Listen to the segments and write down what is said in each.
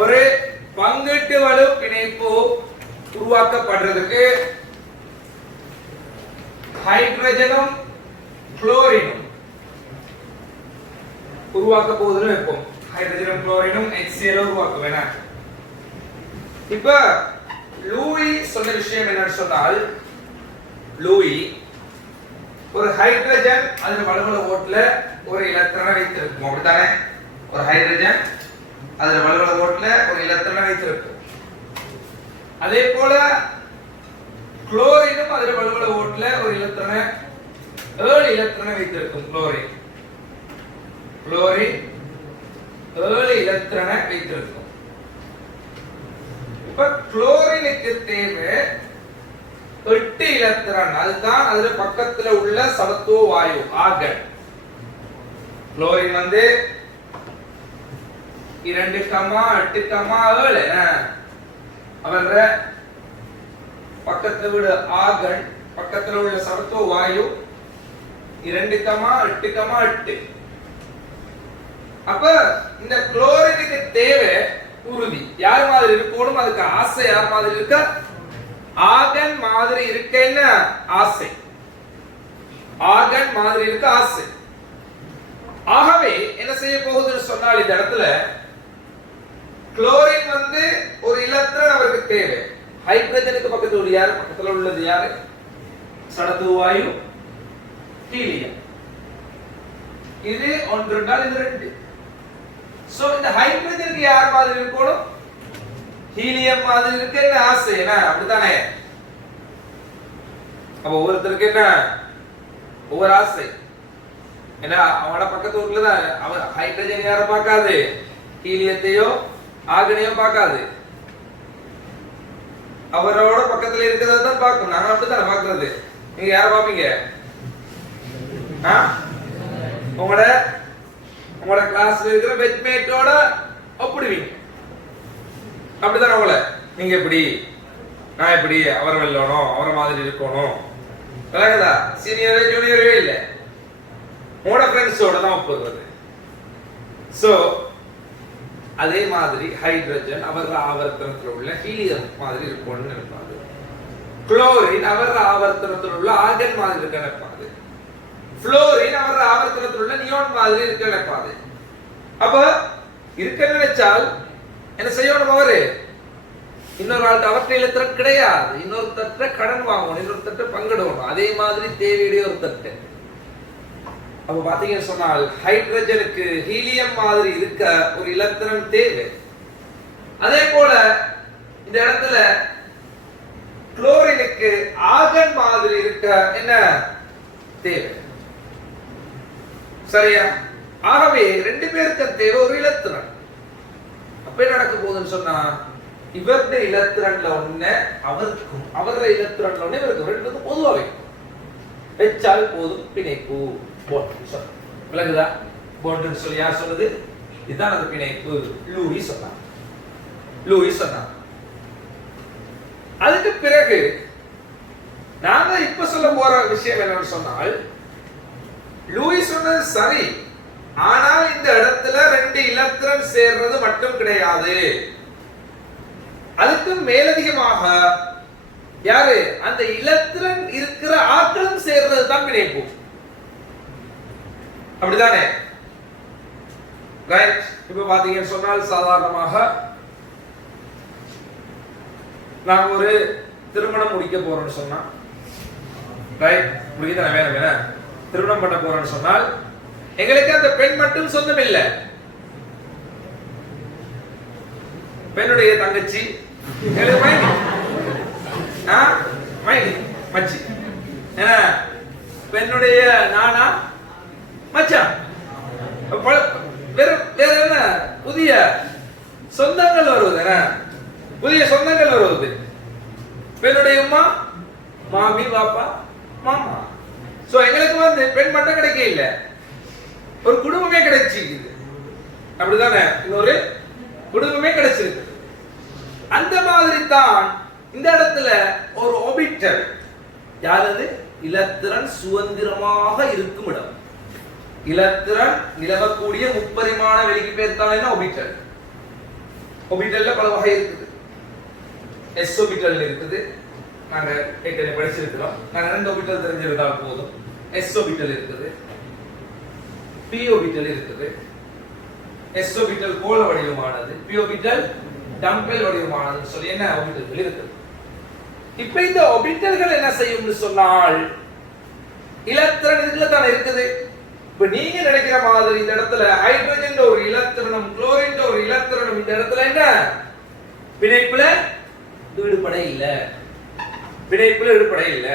ஒரு பங்கீட்டு வலு பிணைப்பு உருவாக்கப்படுறதுக்கு ஹைட்ரஜனும் குளோரினும் உருவாக்க போகுதுன்னு வைப்போம். ஹைட்ரஜனும் குளோரினும் HCl உருவாக்க வேணாம். இப்ப லூயி சொன்ன விஷயம் என்னன்னு சொன்னால், லூயி ஒரு ஹைட்ரஜன் அதன் வலுவள ஓட்டுல ஒரு எலக்ட்ரானை வைத்திருக்கும். அப்படித்தானே? ஒரு ஹைட்ரஜன் அதன் வலுவள ஓட்டுல ஒரு எலக்ட்ரானை வைத்திருக்கும். அதே போல குளோரினும் அதன் வலுவள ஓட்டுல ஒரு எலக்ட்ரானை 7 எலக்ட்ரானை வைத்திருக்கும். குளோரின் 7 எலக்ட்ரானை வைத்திருக்கும். இப்ப குளோரினுக்கு தேவை 8 எலக்ட்ரான். அதுதான் அதுல பக்கத்துல உள்ள சமத்துவ வாயு ஆர்கன். குளோரின் 2,8,7 அவர பக்கத்துல உள்ள ஆர்கன் பக்கத்துல உள்ள சமத்துவ வாயு 2,8,8. அப்ப இந்த குளோரினுக்கு தேவை உறுதி யார் மாதிரி இருக்கணும்? அதுக்கு ஆசை யார் மாதிரி இருக்க? ஆர்கன் மாதிரி இருக்கேன்னு ஆசை. ஆர்கன் மாதிரி இருக்க ஆசை. ஆகவே என்ன செய்ய போகுதுன்னு சொன்னால், இந்த இடத்துல குளோரின் ஒரு எலக்ட்ரான் அவருக்கு தேவை. ஹைட்ரஜனுக்கு பக்கத்துல உள்ள யாரு? பக்கத்துல உள்ளது யாரு? சடத்துவ வாயு ஹீலியம். இது 1 என்றால் இது 2. சோ இந்த ஹைட்ரஜனுக்கு யார் மாதிரி இருக்கணும்? ஹீலியம் மாதிரி இருக்கு ஆசை. என்ன அப்படித்தானே? அப்ப ஒவ்வொருத்தருக்கு என்ன ஒவ்வொரு ஆசை. ஏன்னா அவனோட பக்கத்து ஊர்ல தான் அவன் ஹைட்ரஜன் யார பார்க்காது, ஹீலியத்தையோ ஆர்கனையோ பார்க்காது. அவரோட பக்கத்துல இருக்கிறத தான் பார்க்கும். நாங்க அப்படித்தானே பார்க்கறது. நீங்க யார பாப்பீங்க? உங்களோட கிளாஸ்ல இருக்கிற பெட்மேட்டோட ஒப்பிடுவீங்க. அப்படித்தானே? உங்களை நீங்க எப்படி, நான் எப்படி, அவர் வெல்லணும், அவரை மாதிரி இருக்கணும். விளங்குதா? சீனியரே ஜூனியரே இல்ல, உங்களோட ஃப்ரெண்ட்ஸோட தான் ஒப்பிடுறது. சோ அதே மாதிரி ஹைட்ரஜன் அவர் ஆவர்த்தனத்தில் உள்ள ஹீலியம் மாதிரி இருக்கும்னு நினைப்பாரு. குளோரின் அவர் ஆவர்த்தனத்தில் உள்ள ஆர்கன் மாதிரி இருக்க நினைப்பாரு. புளோரின் அவர் ஆவர்த்தனத்தில் உள்ள நியோன் மாதிரி இருக்க நினைப்பாரு. அப்ப இருக்க நினைச்சால் என்ன செய்யணும்? அவரு இன்னொரு ஆள்கிட்ட அவற்றை இழுத்துற கிடையாது. இன்னொரு தட்டை கடன் வாங்கணும், இன்னொரு தட்டை பங்கிடணும். அதே மாதிரி தேவையுடைய ஒரு தட்டு. அப்ப பாத்தீங்கன்னு சொன்னால், ஹைட்ரஜனுக்கு ஹீலியம் மாதிரி இருக்க ஒரு எலக்ட்ரான் தேவை. அதே போல இந்த இடத்துல குளோரினுக்கு ஆர்கன் மாதிரி இருக்க என்ன தேவை? சரியா? ஆகவே 2 பேருக்கு தேவை ஒரு எலக்ட்ரான். அப்ப என்ன நடக்க போகுதுன்னு சொன்னா, இவருடைய எலக்ட்ரான்ல ஒண்ணு அவருக்கும், அவருடைய எலக்ட்ரான்ல ஒண்ணு இவருக்கு, ரெண்டுக்கும் பொதுவா வைக்கும். வெச்சால் போதும் பிணைப்பு. விளங்குதா? போண்டுன்னு சொல்லி யார் சொல்லுது? இதுதான் அந்த பிணைப்பு. லூயி சொன்னா. அதுக்கு பிறகு நாங்க இப்ப சொல்ல போற விஷயம் என்னன்னு சொன்னால், லூயி சொன்னது சரி, ஆனால் இந்த இடத்துல 2 எலக்ட்ரான் சேர்றது மட்டும் கிடையாது. அதுக்கு மேலதிகமாக யாரு? அந்த எலக்ட்ரான் இருக்கிற ஆற்றலும் சேர்றது தான் பிணைப்பு. அப்படிதானே? ரைட். இப்ப பாத்தீங்கன்னு சொன்னால், சாதாரணமாக நாங்க ஒரு திருமணம் முடிக்க போறோம்னு சொன்னா, ரைட், முடிக்க வேணும், திருமணம் பண்ண போறோம்னு சொன்னால், எங்களுக்கு அந்த பெண் மட்டும் சொந்தம் இல்லை. பெண்ணுடைய தங்கச்சி, மச்சி, பெண்ணுடைய நானா, மச்சான், வேற என்ன புதிய சொந்தங்கள் வருவது? புதிய சொந்தங்கள் வருவது. பெண்ணுடைய அம்மா, மாமி, பாப்பா, மாமா. சோ எங்களுக்கு பெண் மட்டும் கிடைக்க இல்ல, ஒரு குடும்பமே கிடைச்சிருக்கு. அப்படிதானே? இன்னொரு குடும்பமே கிடைச்சிருக்கு. அந்த மாதிரி தான் இந்த இடத்துல ஒரு ஆர்பிட்டல், யாரது? எலக்ட்ரான் சுதந்திரமாக இருக்கும் இடம். எலக்ட்ரான் நிலவக்கூடிய முப்பரிமாண வெளிக்கு பேர் தான் என்ன? ஆர்பிட்டல். ஆர்பிட்டல்ல பல வகை இருக்குது. s ஆர்பிட்டல் இருக்குது. நாங்க ஏற்கனவே படிச்சிருக்கிறோம். நாங்க 2 ஆர்பிட்டல் தெரிஞ்சிருந்தால் போதும். s ஆர்பிட்டல் இருக்குது, p ஆர்பிட்டல் இருக்குது. s ஆர்பிட்டல் கோள வடிவமானது, p ஆர்பிட்டல் டம்பல் வடிவமானதுன்னு சொல்லி என்ன ஆர்பிட்டல்கள் இருக்குது. இப்ப இந்த ஆர்பிட்டல்கள் என்ன செய்யும்னு சொன்னால் இலத்திரன் இதுல தான் இருக்குது. இப்ப நீங்க நினைக்கிற மாதிரி இந்த இடத்துல ஹைட்ரஜன் ஒரு இலத்திரனும் குளோரின் ஒரு இலத்திரனும் இந்த இடத்துல என்ன பிணைப்புல ஈடுபட இல்ல, பிணைப்புல ஈடுபட இல்ல.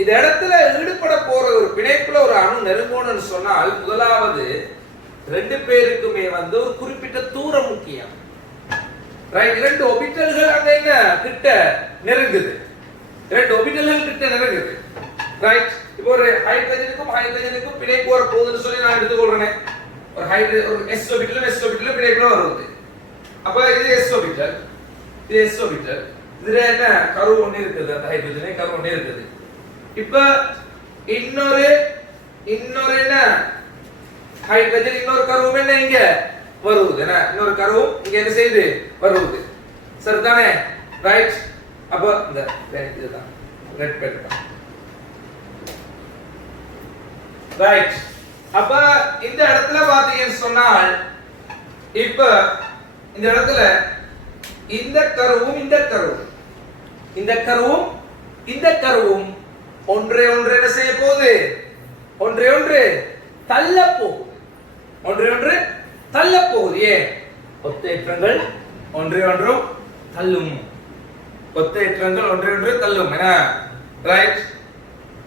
இந்த இடத்துல ஈடுபட போற ஒரு பிணைப்புல ஒரு அணு நெருங்கணும்னு சொன்னால் முதலாவது 2 பேருக்குமே ஒரு குறிப்பிட்ட தூரம் முக்கியம். ரைட், 2 ஆர்பிட்டல்கள் அங்க என்ன கிட்ட நெருங்குது, 2 ஆர்பிட்டல்கள் கிட்ட நெருங்குது. ரைட், இப்போ ஒரு ஹைட்ரஜனுக்கும் பிணைப்பு வர போகுதுன்னு சொல்லி நான் எடுத்துக்கொள்றேன். ஒரு s ஆர்பிட்டல் பிணைப்புல வருது. அப்ப இது s ஆர்பிட்டல், இது s ஆர்பிட்டல். இதுல என்ன கரு ஒண்ணு இருக்குது, அந்த ஹைட்ரஜனே கரு ஒண்ணு இருக்குது. இப்ப இன்னொரு என்ன ஹைட்ரஜன் இன்னொரு கருவும் என்ன இங்க வருது, என்ன இன்னொரு கருவும் இங்க என்ன செய்யுது வருது. சரிதானே? ரைட். அப்ப இந்த இதுதான் ரெட் பென் தான். ரைட். அப்ப இந்த இடத்துல பாத்தீங்கன்னு சொன்னால் இப்ப இந்த இடத்துல இந்த கருவும் இந்த கருவும் ஒன்றே என்ன செய்ய போகுது, ஒன்றே தள்ள போகுது. ஏன்? ஒத்தேற்றங்கள் ஒன்றும் தள்ளும், ஒத்தேற்றங்கள் ஒன்றே தள்ளும். என்ன? ரைட்,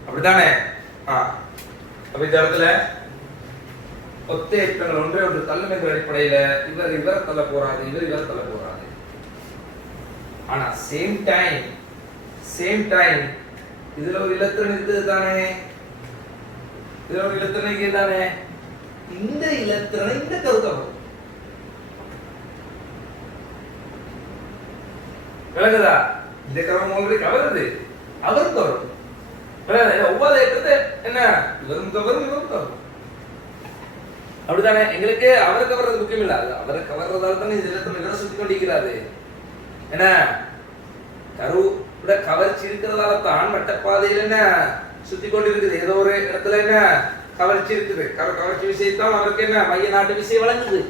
அப்படிதானே? அப்ப இந்த இடத்துல ஒத்தேற்றங்கள் ஒன்று தள்ளும் என்ற அடிப்படையில இவரை தள்ள போறாது, இவரை தள்ள போறாது. ஆனா சேம் டைம் இதுல ஒரு இலத்திரன் இருக்குது தானே, இதுல ஒரு இலத்திரன் இங்கே தானே. இந்த இலத்திரனை இந்த கரு தரும். விளங்குதா? இந்த கரு ஆல்ரெடி கவருது, அவருக்கு வரும். ஒவ்வொரு ஏற்றத்தை என்ன இவரும் தரும். அப்படித்தானே? எங்களுக்கு அவரை கவர்றது முக்கியம் இல்ல, அவரை கவர்றதால தான் இந்த இலத்திரன் சுத்தி கொண்டிருக்கிறாரு. என்ன கரு கவர்ச்சி இருக்கிறதால தான் வட்டப்பாதையில் என்ன சுத்தி கொண்டு இருக்குது. ஏதோ ஒரு இடத்துல என்ன கவர்ச்சி இருக்குது. கவர்ச்சி விஷயத்தால் அவருக்கு என்ன மைய நாட்டு விஷயம் வழங்குது.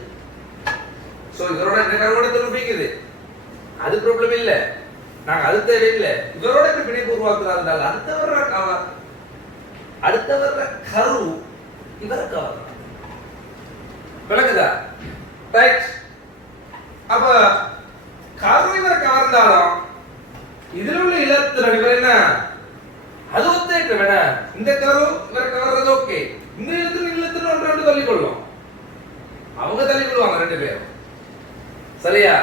சோ இவரோட என்ன கருவோட திரும்பிக்குது, அது ப்ராப்ளம் இல்ல, நாங்க அது தேவையில்லை. இவரோட பிணைப்பு உருவாக்குறாருந்தால் அடுத்த வர்ற கரு இவரை கவர். விளக்குதா? ரைட். அப்ப கரு இவரை கவர்ந்தாலும் இதுல உள்ள இலத்திரன் இவர் என்ன அது ஒத்தேற்றம். என்ன இந்த கரு இவரை கவர்றது ஓகே, இந்த இலத்திரன் ஒன்று தள்ளிக்கொள்ளும், அவங்க தள்ளிக்கொள்வாங்க 2 பேரும். சரியா?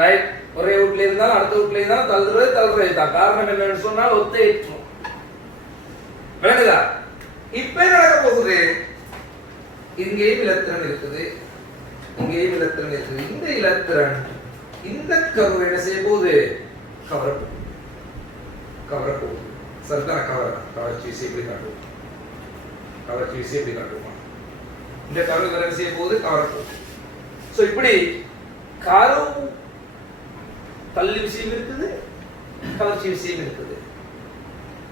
ரைட். ஒரே வீட்ல இருந்தாலும் அடுத்த வீட்ல இருந்தாலும் தள்ளுறது தான். காரணம் என்னன்னு சொன்னால் ஒத்தேற்றம். விளங்குதா? இப்ப என்ன நடக்க போகுது? இங்கேயும் இலத்திரன் இருக்குது, இங்கேயும் இலத்திரன் இருக்குது. இந்த இலத்திரன் இந்த கரு என்ன செய்ய போகுது, கவரப்போகுது. சரிதான? கவர்ச்சி விசை எப்படி காட்டுவோம், இந்த கரு என்ன செய்ய போகுது, கவரப்போகுது. சோ இப்படி கரு தள்ளி விஷயம் இருக்குது, கவர்ச்சி விஷயம் இருக்குது.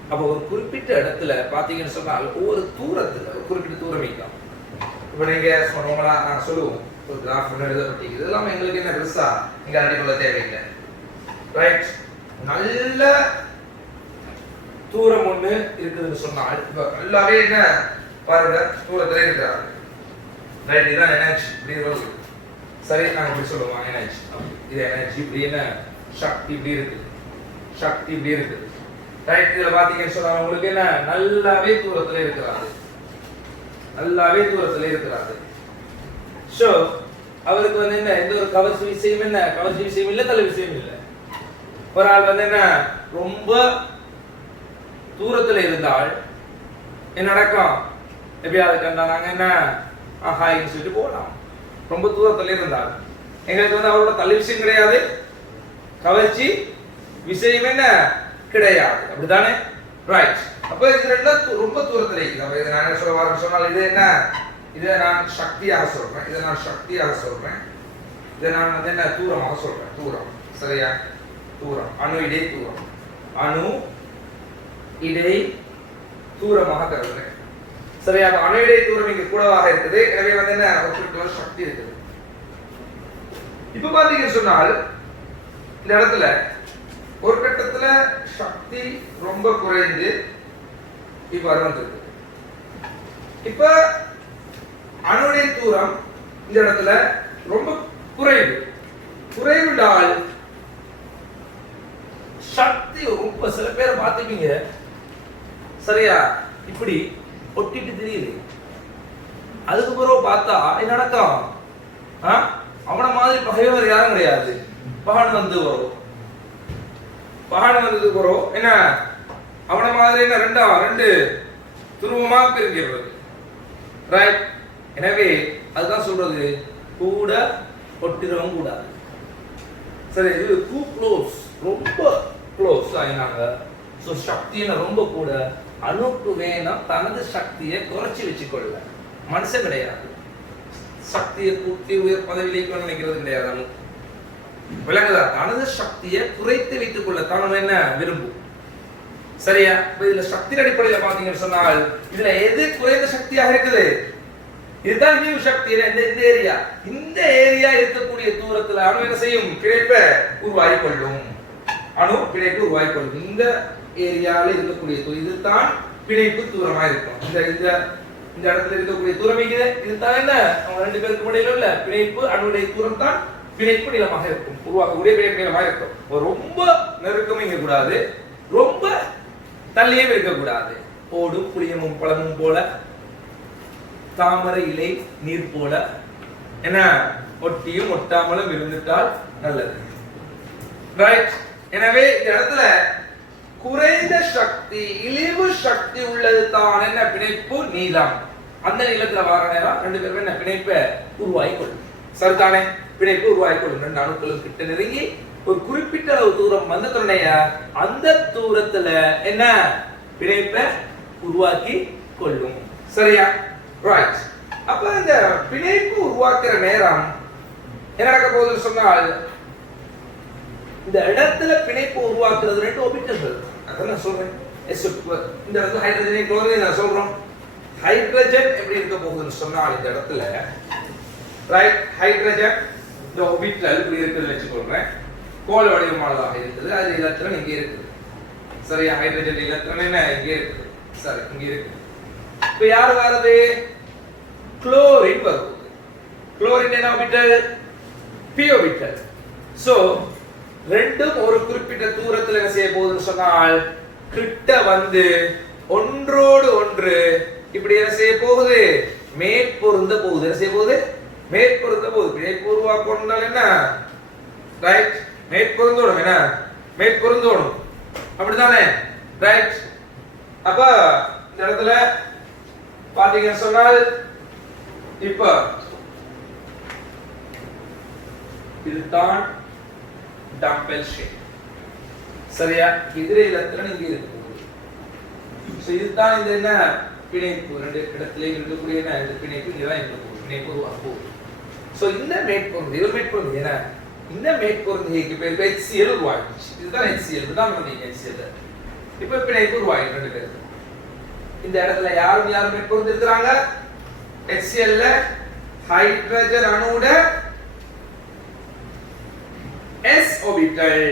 அப்ப ஒரு குறிப்பிட்ட இடத்துல பாத்தீங்கன்னு சொன்னால் ஒவ்வொரு தூரத்துல ஒரு குறிப்பிட்ட தூரம் வைக்கலாம். இப்ப நீங்க சொன்னவங்களா நான் சொல்லுவோம், ஒரு கிராஃப் ஒன்று எழுதப்பட்டிருக்கு. இதெல்லாம் எங்களுக்கு என்ன பெருசா நீங்க அறிஞ்சிக்கொள்ள தேவையில்லை. ரைட். நல்ல தூரம் ஒண்ணு இருக்குதுன்னு சொன்னால் இப்ப நல்லாவே என்ன பாருங்க தூரத்துல இருக்கிறாங்க. ரைட். இதுதான் எனர்ஜி. இப்படி இருக்கு. சரி, நாங்க இப்படி சொல்லுவோம் எனர்ஜி. இது எனர்ஜி. இப்படி என்ன சக்தி இப்படி இருக்குது, சக்தி இப்படி இருக்குது. ரைட். இதுல பாத்தீங்கன்னு சொன்னா உங்களுக்கு என்ன நல்லாவே தூரத்துல இருக்கிறாரு, சோ அவருக்கு என்ன எந்த ஒரு கவர்ச்சி விஷயம் என்ன கவர்ச்சி விஷயம் இல்ல, தலை விஷயம் இல்ல. ஒரு ஆள் என்ன ரொம்ப தூரத்துல இருந்தால் என்ன நடக்கும், எப்பயாவது கண்டா நாங்க என்ன ஹாய்னு சொல்லிட்டு போகலாம். ரொம்ப தூரத்துல இருந்தால் எங்களுக்கு அவரோட தலை விஷயம் கிடையாது, கவர்ச்சி விஷயம் என்ன கிடையாது. அப்படித்தானே? ரைட். அப்ப இது ரெண்டும் ரொம்ப தூரத்துல இருக்குது. அப்ப இது நான் சொல்ல வரேன்னு சொன்னால் இது என்ன, இதை நான் சக்தியாக சொல்றேன், இதை நான் வந்து என்ன தூரமாக சொல்றேன். தூரம் சரியா? தூரம் அணு இடை தூரம், அணு இடை தூரமாக கருதுறேன் சரியா? அணு இடை தூரம் இங்க கூடவாக இருக்குது. எனவே வந்து என்ன ஒரு சக்தி இருக்குது. இப்ப பாத்தீங்கன்னு சொன்னால் இந்த இடத்துல ஒரு கட்டத்துல சக்தி ரொம்ப குறைந்து இவ்வாறு வந்திருக்கு. இப்ப அணுடைய தூரம் இந்த இடத்துல ரொம்ப குறைவுண்டால் சக்தி ரொம்ப சில பேர் பார்த்துப்பீங்க சரியா? இப்படி ஒட்டிட்டு தெரியுது. அதுக்கு பிறகு பார்த்தா என்ன நடக்கும்? அவன மாதிரி பகைவர் யாரும் கிடையாது. பகன் வந்து வரும். பகன் வந்தது வரும் என்ன அவன மாதிரி என்ன ரெண்டு துருவமா பிரிக்கிறது ரைட்? எனவே அதுதான் சொல்றது கூட ஒட்டிரவும் கூடாது சரி. இது டூ க்ளோஸ், ரொம்ப க்ளோஸ் ஆயினாங்க. ஸோ சக்தி ரொம்ப கூட. அணுக்கு வேணும் தனது சக்தியை குறைச்சி வச்சுக்கொள்ள. மனுஷன் கிடையாது சக்தியை கூட்டி உயர் பதவியிലേക്ക് நினைக்கிறது கிடையாது. அணு விளங்குதா? தனது சக்தியை குறைத்து வைத்துக் கொள்ள தான் என்ன விரும்பும் சரியா? இதுல சக்தி அடிப்படையில பாத்தீங்கன்னு சொன்னால் இதுல எது குறைந்த சக்தியாக இருக்குது? இதுதான் நியூ சக்தி. இந்த ஏரியா இருக்கக்கூடிய தூரத்துல அணு என்ன செய்யும்? பிணைப்பை உருவாகி கொள்ளும். அணு பிணைப்பு உருவாகி கொள்ளும். இந்த ஏரியாவில் இருக்கக்கூடிய இதுதான் பிணைப்பு தூரமா இருக்கும். இந்த இடத்துல இருக்கக்கூடிய தூரம் இதுதான் என்ன அவங்க ரெண்டு பேருக்கு இடையில உள்ள பிணைப்பு அணுடைய தூரம் தான் பிணைப்பு நீளமாக இருக்கும். உருவாக்கக்கூடிய பிணைப்பு நீளமாக இருக்கும். ரொம்ப நெருக்கமும் இங்க கூடாது, ரொம்ப தள்ளியும் இருக்கக்கூடாது. ஓடும் புளியமும் பழமும் போல, தாமரை இலை நீர் போல என்ன ஒட்டியும் ஒட்டாமலும் இருந்துட்டால் நல்லது ரைட்? எனவே இந்த இடத்துல குறைந்த சக்தி இழிவு சக்தி உள்ளது தான் என்ன பிணைப்பு நீளம். அந்த நீளத்துல வர நேரம் ரெண்டு பேரும் என்ன பிணைப்பை உருவாக்கி கொள்ளும் சரிதானே? பிணைப்பு உருவாக்கி கொள்ளும். ரெண்டு அணுக்களும் கிட்ட நெருங்கி ஒரு குறிப்பிட்ட அளவு தூரம் வந்த துணைய அந்த தூரத்துல என்ன பிணைப்பை உருவாக்கி கொள்ளும் சரியா? ரைட். அப்ப இந்த பிணைப்பு உருவாக்குற நேரம் என்ன நடக்க போகுதுன்னு சொன்னால் இந்த இடத்துல பிணைப்பு உருவாக்குறது ரெண்டு ஆர்பிட்டல்கள். அத நான் சொல்றேன். இந்த இடத்துல ஹைட்ரஜன் குளோரின் நான் சொல்றோம். ஹைட்ரஜன் எப்படி இருக்க போகுதுன்னு சொன்னால் இந்த இடத்துல ரைட் ஹைட்ரஜன் இந்த ஆர்பிட்டல் இப்படி இருக்குன்னு வெச்சுக்கொள்றேன். கோள வடிவமானதாக இருக்குது. அது எலக்ட்ரான் இங்கே இருக்குது சரியா? ஹைட்ரஜன் எலக்ட்ரான் என்ன இங்கே இருக்குது சரி, இங்கே இருக்குது. இப்ப யார் வருது? குளோரின் வருது. குளோரின் என்ன ஆர்பிட்டல்? p orbital. சோ ரெண்டும் ஒரு குறிப்பிட்ட தூரத்துல என்ன செய்ய போகுதுன்னு சொன்னால் கிட்ட வந்து ஒன்றோடு ஒன்று இப்படி என்ன செய்ய போகுது? மேற்பொருந்த போகுது. என்ன செய்ய போகுது? மேற்பொருந்த போகுது. பிணைப்பு உருவாக்கணும்னால என்ன ரைட்? மேற்பொருந்தோடும் என்ன மேற்பொருந்தோடும் அப்படிதானே ரைட்? அப்ப இந்த இடத்துல பாத்தீங்கன்னு சொன்னால் இப்ப இதுதான் டம்பல் ஷேப் சரியா? எதிரே எலக்ட்ரான் இங்கே இருக்கு. சோ இதுதான் இந்த என்ன பிணைப்பு ரெண்டு இடத்துல இருக்கக்கூடிய என்ன இந்த பிணைப்பு இதுதான் இருக்க போகுது. பிணைப்பு உருவாகும். சோ இந்த மேற்பொருந்தி ஒரு மேற்பொருந்தி என்ன இந்த மேற்பொருந்திக்கு பேர் HCl உருவாகிச்சு. இதுதான் HCl. இதுதான் வந்து HCl. இப்ப பிணைப்பு உருவாகி ரெண்டு பேருக்கு. இந்த இடத்துல யாரும் மேற்பொருந்தி இருக்கிறாங்க? HCl ல ஹைட்ரஜன் அணுவோட s ஆர்பிட்டல்,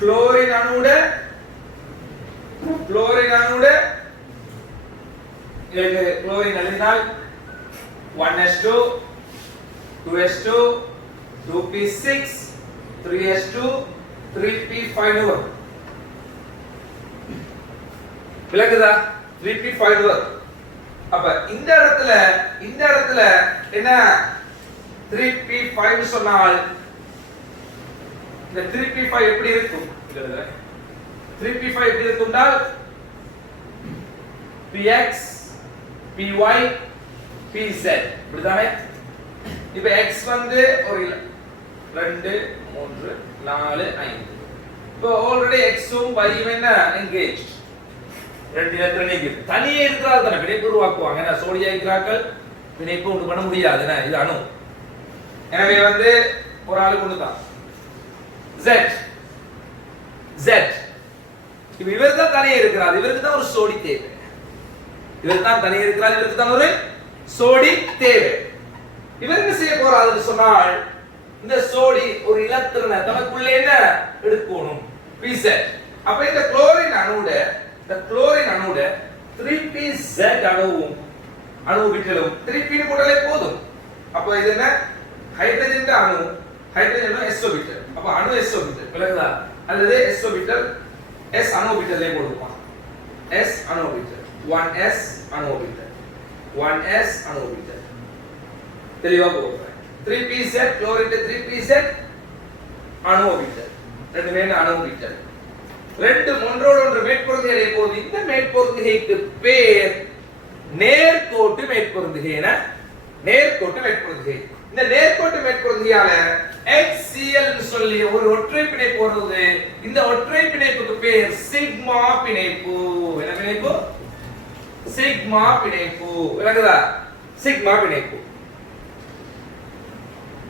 குளோரின் அணுவோட குளோரின் எழுதினால் 1s2 2s2 2p6 3s2 3p5 வரும். விளங்குதா? 3p5 வரும். அப்ப இந்த இடத்துல என்ன 3p5 சொன்னால் இந்த 3p5 எப்படி இருக்கும்? 3p5 எப்படி இருக்கும்னால் px py pz இப்படிதானே? இப்ப x வந்து ஒரு 2 3 4 5. இப்போ ஆல்ரெடி x உம் y உம் என்ன என்கேஜ் ரெண்டு எலக்ட்ரான் இருக்கு. தனியே இருக்கிறார்கள் தானே பிணைப்பு உருவாக்குவாங்க. என்ன சோடியம் இருக்கிறார்கள் பிணைப்பு உண்டு பண்ண முடியாது. இது அணு. எனவே வந்து ஒரு ஆளுக்கு ஒன்று தான் Z. இப்ப இவர் தான் தனியே இருக்கிறார், இவருக்கு தான் ஒரு சோடி தேவை. இவர் தான் தனியே இருக்கிறார், இவருக்கு தான் ஒரு சோடி தேவை. இவர் என்ன செய்ய போறாருன்னு சொன்னால் இந்த சோடி ஒரு இலத்திரனை தனக்குள்ளே என்ன எடுக்கணும் PZ. அப்ப இந்த குளோரின் அணுவோட 3pZ அணுவிட்டலும் 3p போட்டாலே போதும். அப்ப இது என்ன ஹைட்ரஜன் அணு, ஹைட்ரஜன் s ஆர்பிட்டல். அப்ப அணு s ஆர்பிட்டல் விளங்குதா? அல்லது s ஆர்பிட்டல் s அணு ஆர்பிட்டலே போடுமா? s அணு ஆர்பிட்டல் 1s அணு ஆர்பிட்டல் 1s அணு ஆர்பிட்டல் தெளிவா போடுறேன். 3pZ குளோரின் 3pZ அணு ஆர்பிட்டல், ரெண்டுமே அணு ஆர்பிட்டல். ரெண்டு ஒன்றோடு ஒன்று மேற்பொருந்தி அடைய போது இந்த மேற்பொருந்துகைக்கு பேர் நேர்கோட்டு மேற்பொருந்துகை. என நேர்கோட்டு மேற்பொருந்துகை. இந்த நேர்கோட்டு மேற்பொருந்தியால HCl சொல்லி ஒரு ஒற்றை பிணைப்பு வருது. இந்த ஒற்றை பிணைப்புக்கு பேர் சிக்மா பிணைப்பு. என்ன பிணைப்பு? சிக்மா பிணைப்பு. விளங்குதா? சிக்மா பிணைப்பு.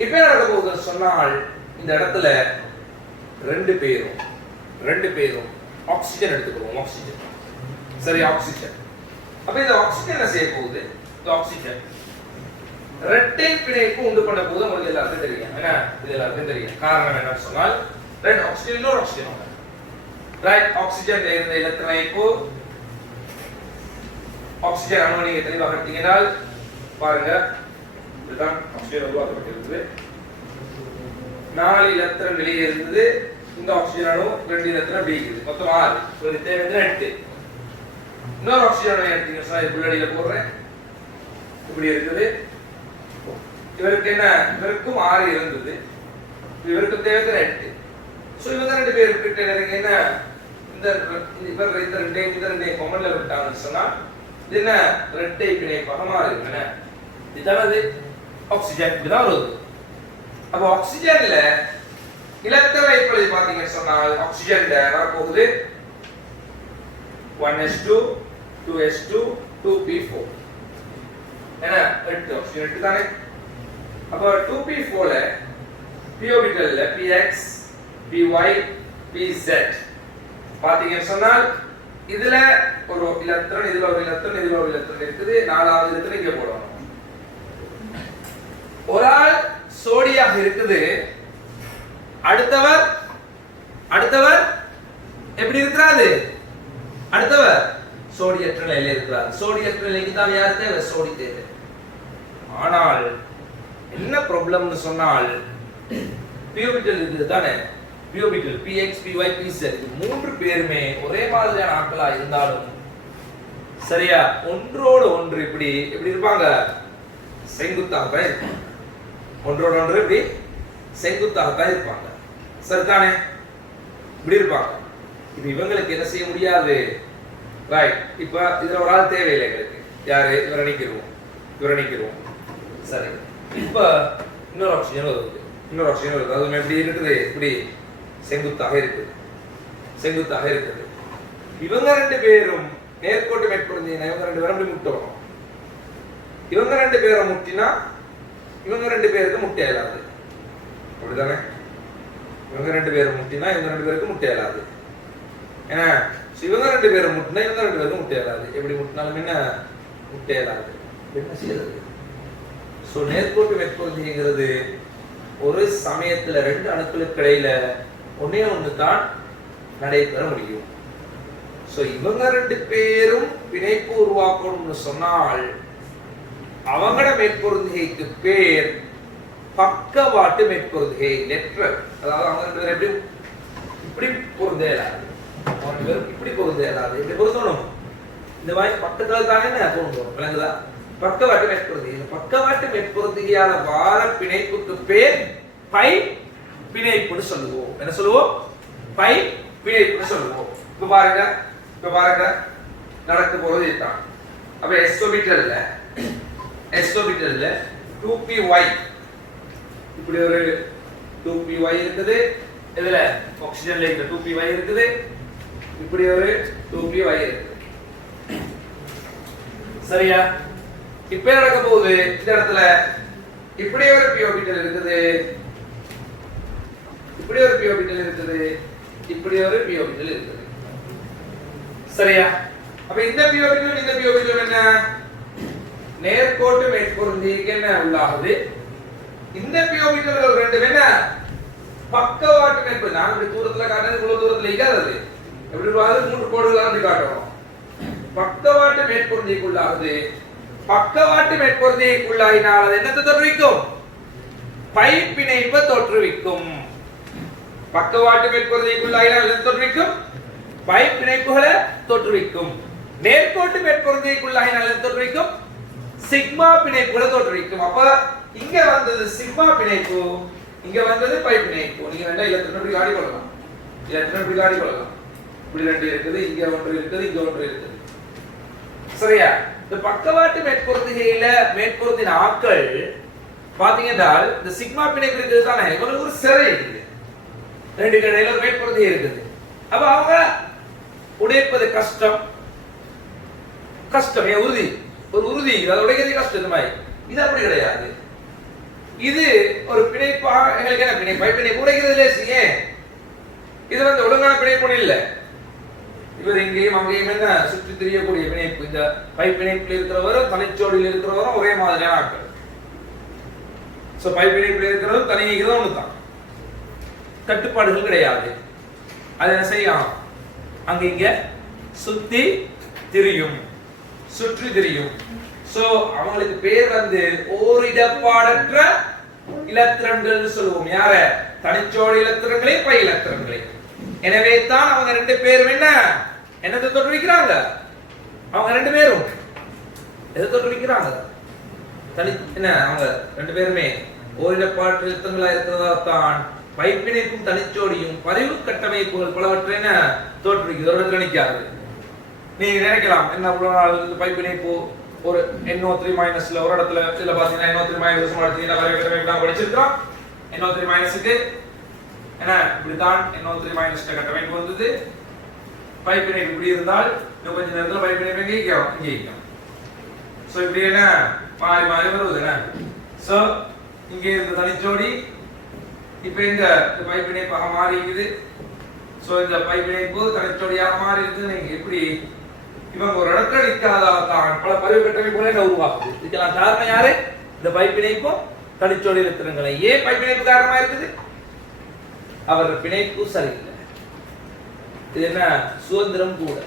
இப்ப நடக்க போகுது சொன்னால் இந்த இடத்துல ரெண்டு பேரும் ஆக்சிஜன் எடுத்துக்கிறோம். ஆக்சிஜன் சரி, ஆக்சிஜன். அப்ப இந்த ஆக்சிஜன் என்ன செய்ய போகுது? இந்த ஆக்சிஜன் இரட்டை பிணைப்பு உண்டு பண்ண போது உங்களுக்கு எல்லாருக்கும் தெரியும். என்ன இது எல்லாருக்கும் தெரியும். காரணம் என்னன்னு சொன்னால் ரெண்டு ஆக்சிஜன் இன்னொரு ஆக்சிஜன் ரைட். ஆக்சிஜன் இருந்த எலக்ட்ரான் இப்போ ஆக்சிஜன் அணு நீங்க தெளிவாக எடுத்தீங்கன்னா பாருங்க, இதுதான் ஆக்சிஜன் உருவாக்கப்பட்டிருக்குது. 4 எலக்ட்ரான் வெளியே இருந்தது. இந்த ஆக்சிஜன் அணு 2 எலக்ட்ரான் வெளியே இருக்குது. மொத்தம் 6. ஒரு தேவை 8. இன்னொரு ஆக்சிஜன் அணு எடுத்தீங்க சொன்னா புள்ளடியில போடுறேன். இப்படி இருக்குது. இவருக்கு என்ன? இவருக்கும் 6 இருந்தது, இவருக்கு தேவை 8. சோ இவங்க ரெண்டு பேருக்கு கிட்ட என்ன இந்த ரெண்டையும் காமன்ல விட்டாங்கன்னு சொன்னா இது என்ன இரட்டை பிணைப்பாக மாறுது. என்ன இதாவது ஆக்சிஜன் இப்படிதான் வருது. அப்ப ஆக்சிஜன்ல இலத்திரன் இப்பொழுது பாத்தீங்கன்னு சொன்னால் ஆக்சிஜன்ல வரப்போகுது 1s2 2s2 2p4. என்ன 8 ஆக்சிஜன் 8 தானே. அப்ப 2p4ல p ஆர்பிட்டல்ல px py pz பாத்தீங்கன்னு சொன்னால் இதுல ஒரு இலத்திரன், இதுல ஒரு இலத்திரன், இதுல ஒரு இலத்திரன் இருக்குது. 4வது இலத்திரன் இங்க போடணும். ஒரு ஆள் சோடியாக இருக்குது, அடுத்தவர் எப்படி இருக்கிறாரு? அடுத்தவர் சோடியற்ற நிலையில் இருக்கிறார். சோடியற்ற நிலைக்கு தான் யார் தேவை? சோடி தேவை. ஆனால் என்ன ப்ராப்ளம்னு சொன்னால் p ஆர்பிட்டல் இது தானே, p orbital px py pz இது மூன்று பேருமே ஒரே மாதிரியான ஆட்களா இருந்தாலும் சரியா ஒன்றோடு ஒன்று இப்படி இருப்பாங்க, செங்குத்தாக தான் இருப்பாங்க. ஒன்றோடு ஒன்று இப்படி செங்குத்தாக தான் இருப்பாங்க. சரிதானே? இப்படி இருப்பாங்க. இப்ப இவங்களுக்கு என்ன செய்ய முடியாது? ரைட். இப்ப இதுல ஒரு ஆள் தேவையில்லை எங்களுக்கு. யாரு? இவரை நீக்கிடுவோம். சரி. இப்ப இன்னொரு ஆக்சிஜன் வருது. அது எப்படி இருக்குது? இப்படி செங்குத்தாக இருக்குது. இவங்க ரெண்டு பேரும் நேர்கோட்டு மேற்பொருந்தினா இவங்க ரெண்டு பேரும் அப்படி முட்டணும். இவங்க ரெண்டு பேரும் முட்டினா இவங்க ரெண்டு பேருக்கு முட்டை இயலாது. அப்படிதானே? இவங்க ரெண்டு பேரும் முட்டினா இவங்க ரெண்டு பேருக்கு முட்டை இயலாது. ஏன்னா இவங்க ரெண்டு பேரும் முட்டினா இவங்க ரெண்டு பேருக்கு முட்டை இயலாது. எப்படி முட்டினாலும் என்ன முட்டை இயலாது. என்ன செய்யறது? சோ நேர்கோட்டு மேற்பொருந்திங்கிறது ஒரு சமயத்துல ரெண்டு அணுக்களுக்கு இடையில ஒன்னே ஒன்று தான் நடைபெற முடியும். சோ இவங்க ரெண்டு பேரும் பிணைப்பு உருவாக்கணும்னு சொன்னால் அவங்களோட மேற்பொருந்துகைக்கு பேர் பக்கவாட்டு மேற்பொருந்துகை. லெட்டர். அதாவது அவங்க ரெண்டு பேரும் எப்படி இப்படி பொருந்தேலாது, அவங்க பேரும் இப்படி பொருந்தேலாது. எப்படி பொருந்தணும்? இந்த மாதிரி பக்கத்துல தானே பொருந்தணும். விளங்குதா? பக்கவாட்டு மேற்பொருந்துகை. பக்கவாட்டு மேற்பொருந்துகையால வார பிணைப்புக்கு பேர் பை பிணைப்புன்னு சொல்லுவோம். என்ன சொல்லுவோம்? பை பிணைப்புன்னு சொல்லுவோம். இப்ப பாருங்க நடக்க போறது இதுதான். அப்ப s ஆர்பிட்டல்ல 2py இப்படி ஒரு 2py இருக்குது. இதுல ஆக்சிஜன்ல இந்த 2py இருக்குது. இப்படி ஒரு 2py இருக்குது. சரியா? இப்ப என்ன நடக்க போகுது? இந்த இடத்துல இப்படி ஒரு p ஆர்பிட்டல் இருக்குது, இப்படி ஒரு p ஆர்பிட்டல் இருக்குது, இப்படி ஒரு p ஆர்பிட்டல் இருக்குது. சரியா? அப்ப இந்த p ஆர்பிட்டல் இந்த p ஆர்பிட்டல் என்ன? நேர்கோட்டு மேற்பொருந்திக்கு என்ன உள்ளாகுது? இந்த p ஆர்பிட்டல்கள் ரெண்டும் என்ன? பக்கவாட்டு மேற்பொருந்தி. நான் இப்படி தூரத்துல காட்டுறது இவ்வளவு தூரத்துல இல்லாதது. எப்படி வாது மூன்று கோடுகளா அப்படி காட்டுறோம். பக்கவாட்டு மேற்பொருந்திக்குள்ளாகுது. பக்கவாட்டு மேற்பொருந்திக்குள்ளாயினால் அது என்னத்தை தோற்றுவிக்கும்? பை பிணைப்பை தோற்றுவிக்கும். பக்கவாட்டு மேற்பொருந்திக்குள்ளாயினால் என்ன தோற்றுவிக்கும்? பை பிணைப்புகளை தோற்றுவிக்கும். நேர்கோட்டு மேற்பொருந்திக்குள்ளாயினால் என்ன தோற்றுவிக்கும்? சிக்மா பிணைப்புகளை தோற்றுவிக்கும். அப்ப இங்க வந்தது சிக்மா பிணைப்பு, இங்க வந்தது பை பிணைப்பு. நீங்க ரெண்டா இலத்திரன் காடி கொள்ளலாம், இலத்திரன் காடி கொள்ளலாம். இப்படி ரெண்டு இருக்குது, இங்க ஒன்று இருக்குது, இங்க ஒன்று இருக்குது. சரியா? இந்த பக்கவாட்டு மேற்பொருந்திகையில மேற்பொருந்தின் ஆட்கள் பாத்தீங்கன்னா இந்த சிக்மா பிணைப்பு இருக்குது தானே, இவங்களுக்கு ஒரு சிறை இருக்குது, ரெண்டு கடையில ஒரு மேற்பொருந்திகை இருக்குது. அப்ப அவங்க உடைப்பது கஷ்டம், கஷ்டம் உறுதி, ஒரு உறுதி அதை உடைக்கிறது கஷ்டம். இந்த மாதிரி இது அப்படி கிடையாது. இது ஒரு பிணைப்பாக எங்களுக்கு என்ன பிணைப்பு? பை பிணைப்பு உடைக்கிறது லேசியே. இது வந்து ஒழுங்கான பிணைப்பு இல்ல. இவர் இங்கேயும் அங்கேயும் என்ன சுற்றி தெரியக்கூடிய பிணைப்பு. இந்த பை பிணைப்பில் இருக்கிறவரும் தனிச்சோடியில் இருக்கிறவரும் ஒரே மாதிரியான ஆட்கள். சோ பை பிணைப்பில் இருக்கிறவரும் தனியாக ஒண்ணுதான், கட்டுப்பாடுகள் கிடையாது. அது என்ன செய்யும்? அங்க இங்க சுத்தி திரியும், சுற்றி திரியும். சோ அவங்களுக்கு பேர் வந்து ஓரிடப்பாடற்ற இலத்திரன்கள் சொல்லுவோம். யார? தனிச்சோடி இலத்திரங்களே பை இலத்திரங்களே. எனவே தான் அவங்க ரெண்டு பேரும் என்ன என்னத்தை தோற்றுவிக்கிறாங்க? அவங்க ரெண்டு பேரும் எதை தோற்றுவிக்கிறாங்க? தனி என்ன அவங்க ரெண்டு பேருமே ஓரிடப்பாற்று இலத்திரங்களா இருக்கிறதா தான் பைப்பிணைப்பும் தனிச்சோடியும் பதிவு கட்டமைப்புகள் பலவற்றை என்ன தோற்றுவிக்குது. ஒரு இடத்துல நிற்காது. நீங்க நினைக்கலாம் என்ன பைப்பிணைப்பு ஒரு NO3 மைனஸ்ல ஒரு இடத்துல இதுல பாத்தீங்கன்னா NO3 மைனஸ் எடுத்தீங்கன்னா கட்டமைப்பு நான் படிச்சிருக்கோம். NO3 மைனஸ்க்கு என்ன இப்படித்தான் NO3 மைனஸ் கட்டமைப்பு வந்தது. பைப்பிணைப்பு இப்படி இருந்தால் இன்னும் கொஞ்ச நேரத்துல பைப்பிணைப்பு இங்கே இருக்கும். சோ இப்படி என்ன மாறி மாறி வருவது என்ன. சோ இங்க இருந்த தனிச்சோடி இப்ப இந்த பைப்பிணைப்பாக மாறி இருக்குது. சோ இந்த பைப்பிணைப்பு தனிச்சோடியாக மாறி இருக்குது. நீங்க எப்படி இவங்க ஒரு இடத்துல நிற்காதான் பல பதிவு கட்டமைப்புகளை உருவாக்குது. இதுக்கெல்லாம் காரணம் யாரு? இந்த பைப்பிணைப்பும் தனிச்சோடி இலத்திரங்களை. ஏன் பைப்பிணைப்பு காரணமா இருக்குது? அவர் பிணைப்பு சரியில்லை. இது என்ன சுதந்திரம் கூட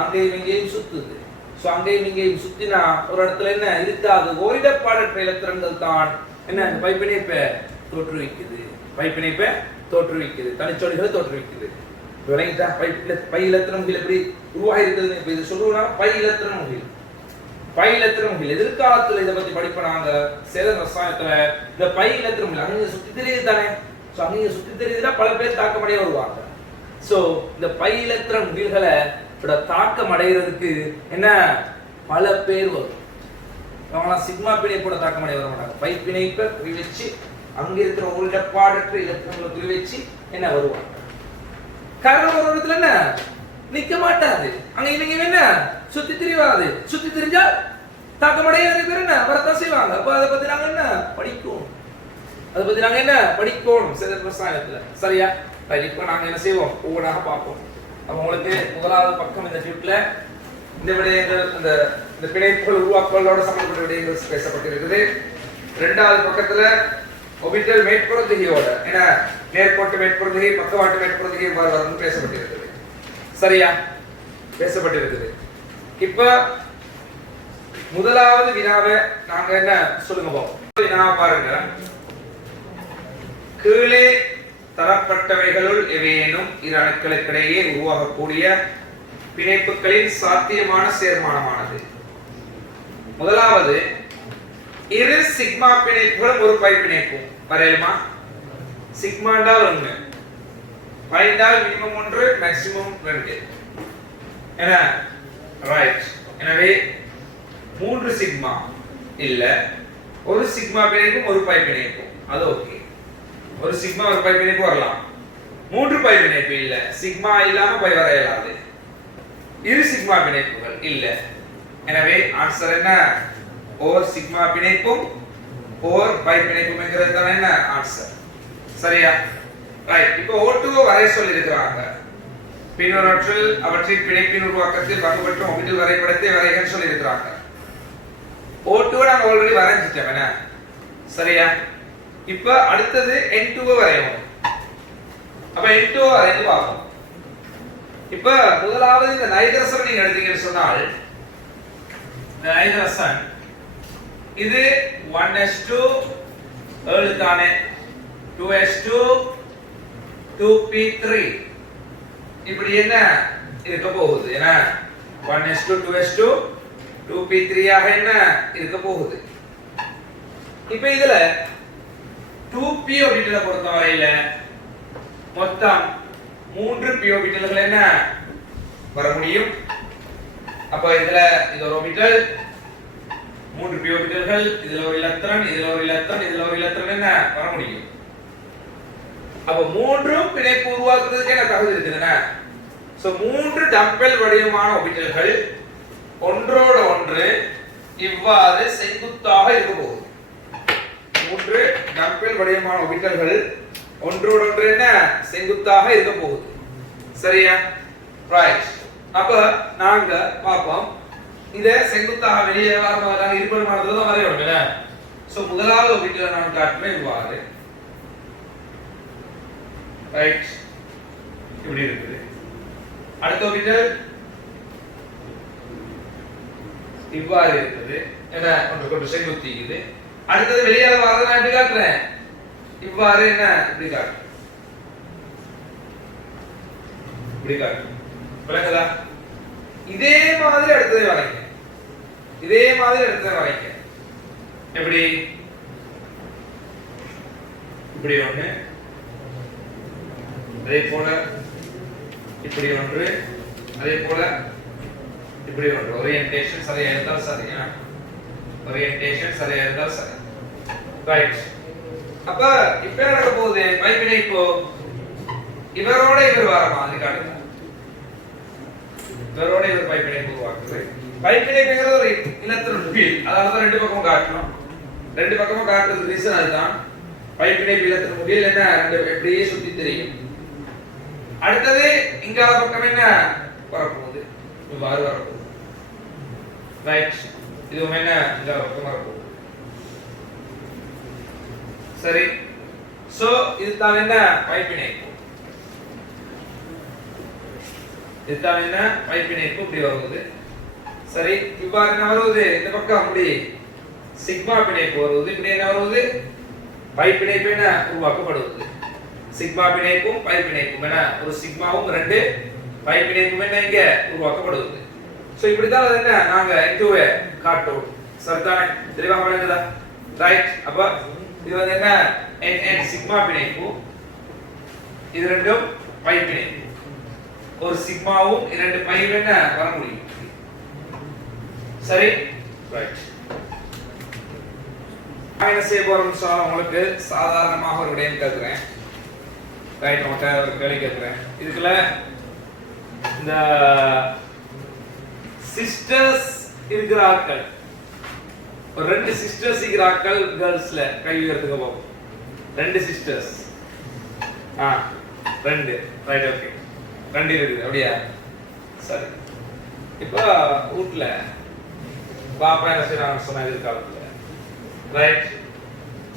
அங்கேயும் இங்கேயும் சுத்துது. சோ அங்கேயும் இங்கேயும் சுத்தினா ஒரு இடத்துல என்ன இருக்காது. ஓரிடப்பாடற்ற இலத்திரங்கள் தான் என்ன பைப்பிணைப்பை தோற்றுவிக்குது, பைப்பிணைப்பை தோற்றுவிக்குது, தனிச்சோடிகளை தோற்றுவிக்குது. விளங்கிட்டா? பை இலத்திர முகில் எப்படி உருவாகி இருக்குது? இப்ப இது சொல்லுவோம்னா பை இலத்திர முகில், பை இலத்திர முகில். எதிர்காலத்துல இதை பத்தி படிப்பனாங்க சேத ரசாயனத்துல. இந்த பை இலத்திர முகில் அங்க சுத்தி தெரியுது தானே. சோ அங்க சுத்தி தெரியுதுன்னா பல பேர் தாக்கமடைய வருவாங்க. சோ இந்த பை இலத்திர முகில்களை தாக்கம் அடைகிறதுக்கு என்ன பல பேர் வரும். அவங்களாம் சிக்மா பிணைப்போட தாக்கமடைய வர மாட்டாங்க. பை பிணைப்பை குறி வச்சு அங்க இருக்கிற ஓரிடப்பாடற்ற இலத்திரங்களை குறி வச்சு என்ன வருவாங்க. காரணம் ஒரு இடத்துல என்ன நிக்க மாட்டாது. அங்க இவங்க என்ன சுத்தி திரிவாது. சுத்தி திரிஞ்சா தாக்கமடைய பேர் என்ன வரத்தான் செய்வாங்க. அப்ப அதை பத்தி நாங்க என்ன படிக்கணும், அதை பத்தி நாங்க என்ன படிக்கணும் சேத ரசாயனத்துல. சரியா? இப்ப நாங்க என்ன செய்வோம்? ஒவ்வொன்றாக பார்ப்போம். அப்ப உங்களுக்கு முதலாவது பக்கம் இந்த ட்யூப்ல இந்த விடயங்கள் இந்த பிணைப்புகள் உருவாக்குவதோட சம்பந்தப்பட்ட விடயங்கள் பேசப்பட்டிருக்குது. இரண்டாவது பக்கத்துல ஒபிட்டல் மேற்பொருந்திகையோட என்ன நேர்கோட்டு மேற்பொருந்திகை பக்கவாட்டு மேற்பொருந்திகை வரும்னு பேசப்பட்டிருக்குது. சரியா? பேசப்பட்டிருக்குது. இப்ப முதலாவது வினாவை நாங்க என்ன சொல்லுங்க போவோம். வினாவை பாருங்க. கீழே தரப்பட்டவைகளுள் எவையேனும் இரு அணுக்களுக்கிடையே உருவாகக்கூடிய பிணைப்புகளின் சாத்தியமான சேர்மானமானது. முதலாவது இரு சிக்மா பிணைப்புகளும் ஒரு பை பிணைப்பும். வரையலுமா? சிக்மா என்றால் 1, பை என்றால் மினிமம் 1, மேக்ஸிமம் 2. என்ன? ரைட். எனவே 3 சிக்மா இல்ல, ஒரு சிக்மா பிணைப்பும் ஒரு பை பிணைப்பும். அது ஓகே. ஒரு சிக்மா ஒரு பை பிணைப்பு வரலாம். 3 பை பிணைப்பு இல்ல, சிக்மா இல்லாம பை வர இயலாது. இரு சிக்மா பிணைப்புகள் இல்ல. எனவே ஆன்சர் என்ன? ஓர் சிக்மா பிணைப்பும் ஓர் பை பிணைப்பும் என்கிறது தான் என்ன ஆன்சர். சரியா? ரைட். இப்போ O2 வரைய சொல்லி இருக்கிறாங்க. பின்வருவற்றில் அவற்றின் பிணைப்பின் உருவாக்கத்தில் பங்குபற்றும் ஒப்பிட்டு வரைபடத்தை வரையன்னு சொல்லி இருக்கிறாங்க. O2 நாங்க ஆல்ரெடி வரைஞ்சிட்டோம் என்ன? சரியா? இப்போ அடுத்தது N2 வரையணும். அப்ப N2 வரைந்து பார்ப்போம். இப்போ முதலாவது இந்த நைதரசன் நீங்க எடுத்தீங்கன்னு சொன்னால் நைதரசன் இது 1s2 ஏழு தானே 2s2 2p3 இப்படி என்ன இருக்க போகுது ஏன்னா 1s2 2s2 2p3 ஆக என்ன இருக்க போகுது. இப்போ இதுல 2p ஆர்பிட்டலை பொறுத்தவரையில மொத்தம் 3p ஆர்பிட்டல்கள் என்ன வர முடியும். அப்ப இதுல இது ஒரு ஆர்பிட்டல் 3p ஆர்பிட்டல்கள் இதுல ஒரு இலத்திரன் இதுல ஒரு இலத்திரன் இதுல ஒரு இலத்திரன் என்ன வர முடியும். அப்ப மூன்றும் பிணைப்பு உருவாக்குறதுக்கு என்ன தகுதி இருக்குதுன்னா சோ மூன்று டம்பல் வடிவமான ஆர்பிட்டல்கள் ஒன்றோட ஒன்று இவ்வாறு செங்குத்தாக இருக்க போகுது. மூன்று டம்பல் வடிவமான ஆர்பிட்டல்கள் ஒன்றோட ஒன்று என்ன செங்குத்தாக இருக்க போகுது. சரியா? ரைட். அப்ப நாங்க பாப்போம் இத செங்குத்தாக வெளியே வரமாட்டாங்க இருபரிமாணத்துல தான் வரையணும். சோ முதலாவது ஆர்பிட்டல் நான் காட்டுறேன் இவ்வாறு. ரைட். இப்படி இருக்குது. அடுத்த ஆர்பிட்டல் இவ்வாறு இருக்குது. என்ன ஒன்றுக்கொன்று செங்குத்தி இது. அடுத்தது வெளியே வரத நான் எப்படி காட்டுறேன் இவ்வாறு என்ன இப்படி காட்டு இப்படி காட்டு. விளங்குதா? இதே மாதிரி அடுத்ததை வரைங்க. இதே மாதிரி அடுத்ததை வரைங்க. எப்படி? இப்படி ஒன்று அதே போல இப்படி ஒன்று அதே போல இப்படி ஒன்று. ஓரியன்டேஷன் சரியா இருந்தால் சரியா? ஓரியன்டேஷன் சரியா இருந்தால் சரி. ரைட். அப்ப இப்ப நடக்க போகுது பை பிணைப்பு இவரோட இவர் வர மாதிரி காட்டுங்க. இவரோட இவர் பை பிணைப்பு உருவாக்குது. பை பிணைப்புங்கிறது ஒரு இலத்திரன் வீல். அதாவது ரெண்டு பக்கமும் காட்டணும். ரெண்டு பக்கமும் காட்டுறது ரீசன் அதுதான். பை பிணைப்பு இலத்திரன் வீல் என்ன எப்படியே சுத்தி தெரியும். அடுத்தது இங்கால பக்கம் என்ன வரப்போகுது இவ்வாறு வரப்போகுது. ரைட். இதுவும் என்ன இங்கால பக்கம் வரப்போகுது. சரி. சோ இதுதான் என்ன பை பிணைப்பு. இதுதான் என்ன பை பிணைப்பு இப்படி வருது. சரி. இவ்வாறு என்ன வருது இந்த பக்கம் அப்படி சிக்மா பிணைப்பு வருது. இப்படி என்ன வருது பை பிணைப்பு என்ன உருவாக்கப்படுவது. சிக்மா பிணைப்பும் பை பிணைப்பும் என்ன ஒரு சிக்மாவும் ரெண்டு பை பிணைப்பும் என்ன இங்க உருவாக்கப்படுவது. சோ இப்படி தான் என்ன நாங்க N2 காட்டுவோம். சரிதானே? தெளிவா விளங்குதா? ரைட். அப்ப இது வந்து என்ன n சிக்மா பிணைப்பு இது ரெண்டும் பை பிணைப்பு. ஒரு சிக்மாவும் இரண்டு பையும் என்ன வர முடியும். சரி. ரைட். நான் என்ன செய்ய போறேன்னு சொன்னா உங்களுக்கு சாதாரணமாக ஒரு விடயம் கேட்கிறேன். ரைட். உங்கள்கிட்ட ஒரு கேள்வி கேட்கிறேன். இதுக்குள்ள இந்த சிஸ்டர்ஸ் இருக்கிறார்கள் ஒரு ரெண்டு சிஸ்டர்ஸ் இருக்கிறார்கள் கேர்ள்ஸ்ல கை உயர்த்துங்க பாப்போம். ரெண்டு சிஸ்டர்ஸ் ரெண்டு. ரைட். ஓகே. ரெண்டு இருக்குது அப்படியா? சரி. இப்போ வீட்ல பாப்பா என்ன செய்யறாங்க சொன்னா எதிர்காலத்துல ரைட்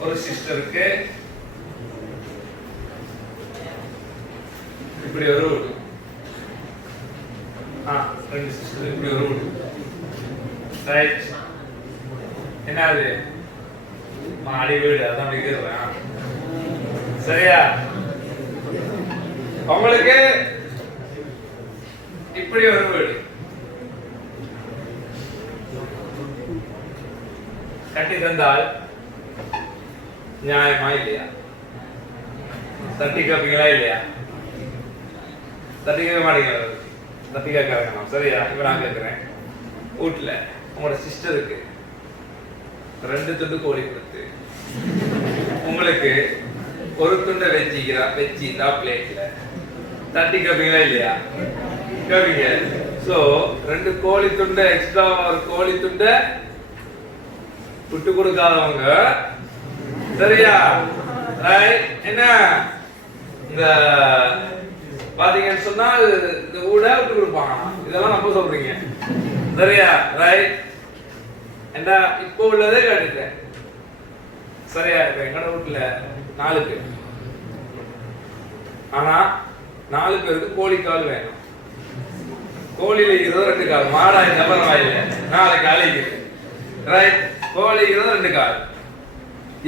ஒரு சிஸ்டருக்கு இப்படி ஒரு வீடு. ரெண்டு சிஸ்டர் இப்படி ஒரு வீடு. ரைட். என்னது மாடி வீடு அதான் கேக்குறேன். சரியா? உங்களுக்கு இப்படி ஒரு வீடு கட்டி தந்தால் நியாயமா இல்லையா? தட்டி கேட்பீங்களா இல்லையா? தட்டி கேட்க மாட்டீங்களா? தட்டி கேட்க வேணாம். சரியா? இப்ப நான் கேட்கிறேன். வீட்டுல உங்களோட சிஸ்டருக்கு ரெண்டு துண்டு கோழி கொடுத்து உங்களுக்கு ஒரு துண்டை வச்சிக்கிறா பிளேட்ல தட்டி கேட்பீங்களா இல்லையா? கேட்பீங்க. சோ ரெண்டு கோழி துண்டை எக்ஸ்ட்ரா ஒரு கோழி துண்டை விட்டு கொடுக்காதவங்க சரியா ரைட் என்ன இந்த பாத்தீங்கன்னு சொன்னா இந்த ஊட விட்டு கொடுப்பாங்க இதெல்லாம் நம்ம சொல்றீங்க சரியா ரைட் என்ன இப்போ உள்ளதே கேட்டுட்டேன் சரியா இப்ப எங்கட வீட்டுல 4 பேர் ஆனா 4 பேருக்கு கோழிக்கால் வேணும் கோழியில 22 கால் மாடா இந்த பரவாயில்ல 4 கால் ரைட் கோழி 22 கால்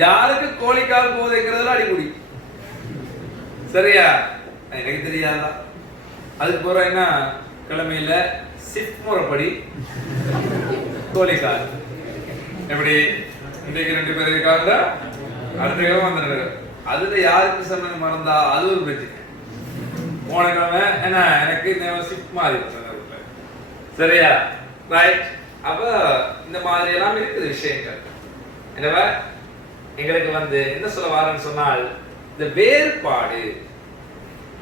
யாருக்கு கோழிக்கால் போதைக்கிறதுல அடிமுடி சரியா எனக்கு தெரியாதா அதுக்கு போற என்ன கிழமையில சிப் முறைப்படி கோழிக்கால் எப்படி இன்றைக்கு 2 பேர் இருக்காங்க அடுத்த கிழமை வந்துடுறாரு அதுல யாருக்கு சம்பந்தம் மறந்தா அது ஒரு பிரச்சனை போன கிழமை என்ன எனக்கு இந்த சிப் மாறி சரியா ரைட் அப்ப இந்த மாதிரி எல்லாம் இருக்குது விஷயங்கள் எனவே எங்களுக்கு வந்து என்ன சொல்ல வாரன்னு சொன்னால் இந்த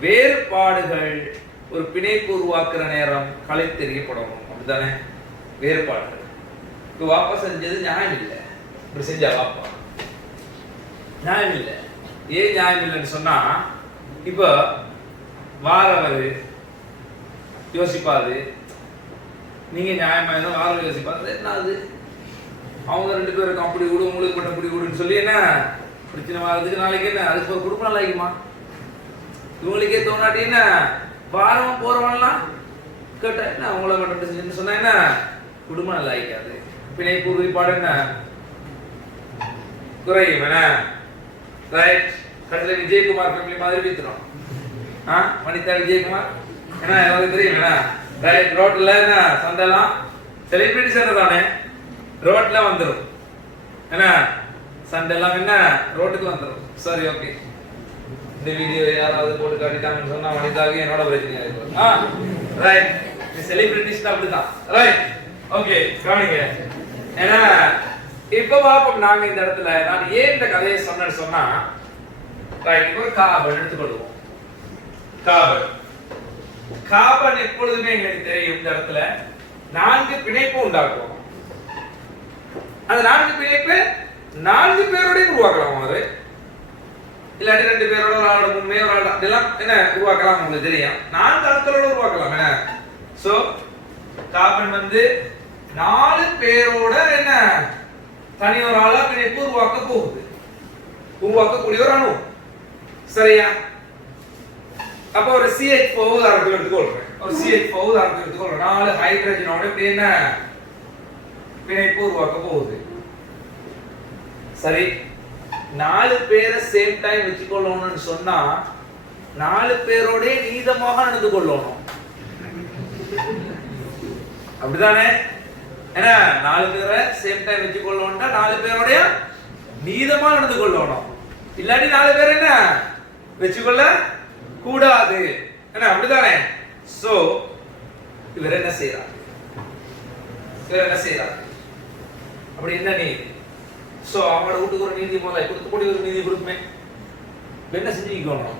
வேறுபாடுகள் ஒரு பிணைப்பு உருவாக்குற நேரம் கலை தெரியப்படணும் அப்படித்தானே வேறுபாடுகள் இப்ப வாப்பா செஞ்சது நியாயம் இல்லை இப்படி செஞ்சா வாப்பா நியாயம் இல்லை ஏன் நியாயம் இல்லைன்னு சொன்னா இப்ப வாரவர் யோசிப்பாரு நீங்க நியாயமா வாரம் யோசிப்பாரு என்ன அது அவங்க 2 பேருக்கு அப்படி விடு உங்களுக்கு மட்டும் அப்படி விடுன்னு சொல்லி என்ன பிரச்சனை வர்றதுக்கு நாளைக்கு என்ன அதுக்கு ஒரு குடும்பம் நல்லா இருக்குமா இவங்களுக்கே தோணாட்டி என்ன வாரம் போறவன்லாம் கேட்ட என்ன அவங்கள மட்டும் சொன்னா என்ன குடும்பம் நல்லா இருக்காது பிணைப்பு உறுதிப்பாடு என்ன குறையும் என்ன ரைட் கடைசியில் விஜயகுமார் ஃபேமிலி மாதிரி வீத்துறோம் வனிதா விஜயகுமார் என்ன எனக்கு தெரியும் என்ன ரைட் ரோட்ல என்ன சண்டெல்லாம் செலிபிரிட்டி சண்டை தானே ரோட்ல வந்துடும் என்ன சண்டை எல்லாம் என்ன ரோட்டுக்கு வந்துடும் சரி ஓகே இந்த வீடியோ யாராவது போட்டு காட்டிட்டாங்கன்னு சொன்னா வனிதாவுக்கு என்னோட பிரச்சனை இருக்கும் ரைட் செலிபிரிட்டிஸ் அப்படிதான் ரைட் ஓகே கவனிங்க ஏன்னா இப்ப பாப்போம் நாங்க இந்த இடத்துல நான் ஏன் இந்த கதையை சொன்னேன்னு சொன்னா ரைட் இப்போ காபன் எடுத்துக்கொள்வோம் காபன் எப்பொழுதுமே எங்களுக்கு தெரியும் இந்த இடத்துல 4 பிணைப்பு உண்டாக்குவோம் அந்த 4 பிணைப்பு 4 பேரோடய உருவாக்கலாம் அது இல்லாட்டி 2 பேரோட ஒரு ஆளோட முன்னே ஒரு ஆள் இதெல்லாம் என்ன உருவாக்கலாம் உங்களுக்கு தெரியும் 4 ஆட்களோட உருவாக்கலாம் என்ன சோ கார்பன் வந்து 4 பேரோட என்ன தனி ஒரு ஆளா பிணைப்பு உருவாக்கக்கூடிய ஒரு அணு சரியா அப்ப ஒரு CH4 உதாரணத்துக்கு எடுத்துக்கொள்றேன் ஒரு CH4 உதாரணத்துக்கு எடுத்துக்கொள்றேன் 4 ஹைட்ரஜனோட இப்படி என்ன பிணைப்பு உருவாக்க போகுது சரி 4 பேரை சேம் டைம் வச்சுக்கொள்ளணும்னு சொன்னா 4 பேரோட நீதமாக நடந்து கொள்ளணும் அப்படிதானே என்ன 4 பேரை சேம் டைம் வச்சுக்கொள்ளணும்னா 4 பேரோட நீதமா நடந்து கொள்ளணும் இல்லாட்டி 4 பேர் என்ன வச்சுக்கொள்ள கூடாது என்ன அப்படிதானே சோ இவர் என்ன செய்யறார் அப்படி என்ன நீதி சோ அவங்களோட வீட்டுக்கு ஒரு நீதி முதல்ல கொடுத்து போடி ஒரு நீதி கொடுக்குமே என்ன செஞ்சுக்கணும்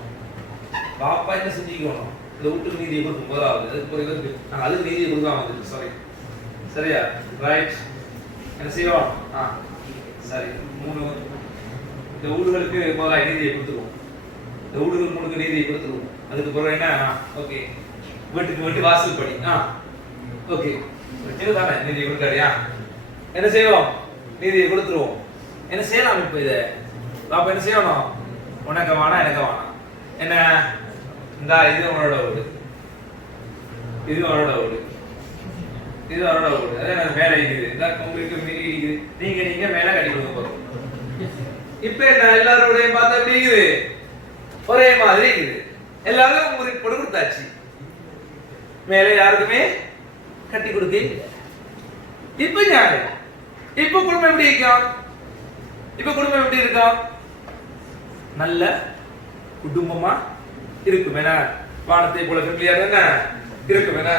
பாப்பா என்ன செஞ்சுக்கணும் இந்த வீட்டுக்கு நீதியை கொடுக்கும் முதலாவது அதுக்கு ஒரு இருக்கு நாங்கள் அதுக்கு நீதியை கொடுக்காம வந்துருக்கு சாரி சரியா ரைட் என்ன செய்வோம் சரி 3 இந்த ஊர்களுக்கு முதல்ல நீதியை கொடுத்துருவோம் இந்த ஊர்களுக்கு 3 நீதியை கொடுத்துருவோம் அதுக்கு பிறகு என்ன ஓகே வீட்டுக்கு வாசல் படி ஓகே தானே நீதியை கொடுக்காடியா என்ன செய்வோம் நீதியை கொடுத்துருவோம் என்ன செய்யலாம் இப்ப இதை பாப்பா என்ன செய்யணும் உனக்கு வேணா எனக்கு வேணாம் என்ன இந்த இது உன்னோட வீடு இது உன்னோட வீடு இது உன்னோட வீடு அதே நான் மேலே இருக்குது இந்த உங்களுக்கு மீறி இருக்குது நீங்க மேல கட்டி கொடுக்க போறோம் இப்ப என்ன எல்லாரோடைய பார்த்தா எப்படி இருக்குது ஒரே மாதிரி இருக்குது எல்லாரும் உங்களுக்கு போட்டு கொடுத்தாச்சு மேலே யாருக்குமே கட்டி கொடுக்க இப்ப ஞாபகம் இப்ப குடும்பம் எப்படி இருக்கும் நல்ல குடும்பமா இருக்கும் என்ன வானத்தை போல ஃபேமிலியா என்ன இருக்கும் என்ன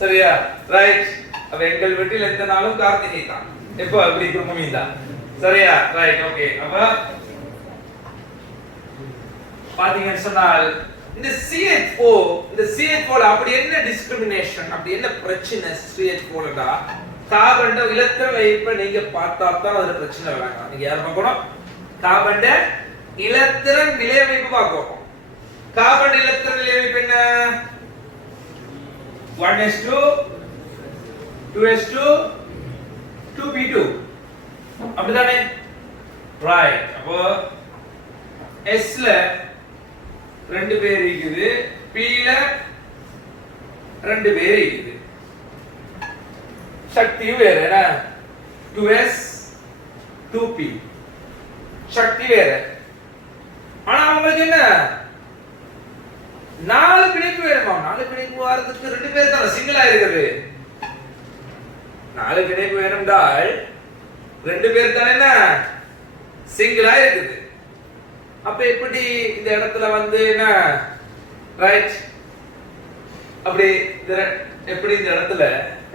சரியா ரைட் அப்ப எங்கள் வீட்டில் எந்த நாளும் கார்த்திகை தான் எப்போ அப்படி குடும்பம் தான் சரியா ரைட் ஓகே அப்ப பாத்தீங்கன்னு சொன்னால் இந்த CH4 அப்படி என்ன டிஸ்கிரிமினேஷன் அப்படி என்ன பிரச்சனை CH4டா கார்பன் இலத்திரன் விளைவிப்பை நீங்க பார்த்தா தான் அதுல பிரச்சனை வேணாம். நீங்க யார் பார்க்கணும்? கார்பன் இலத்திரன் விளைவிப்பு பார்க்கணும். கார்பன் இலத்திரன் விளைவிப்பு என்ன? 1s2 2s2 2p2 அப்படிதானே? ரைட். அப்போ s ல ரெண்டு பேர் இருக்குது, p ல ரெண்டு பேர் இருக்குது. சக்தி வேற என்ன? 2s 2p சக்தி வேற. ஆனா உங்களுக்கு என்ன? 4 பிணைப்பு வேணுமா? 4 பிணைப்பு வரதுக்கு ரெண்டு பேர் தான் சிங்கிளா இருக்குது. 4 பிணைப்பு வேணும்டால் ரெண்டு பேர் தான் என்ன சிங்கிளா இருக்குது. அப்ப எப்படி இந்த இடத்துல வந்து என்ன ரைட்? அப்படி எப்படி இந்த இடத்துல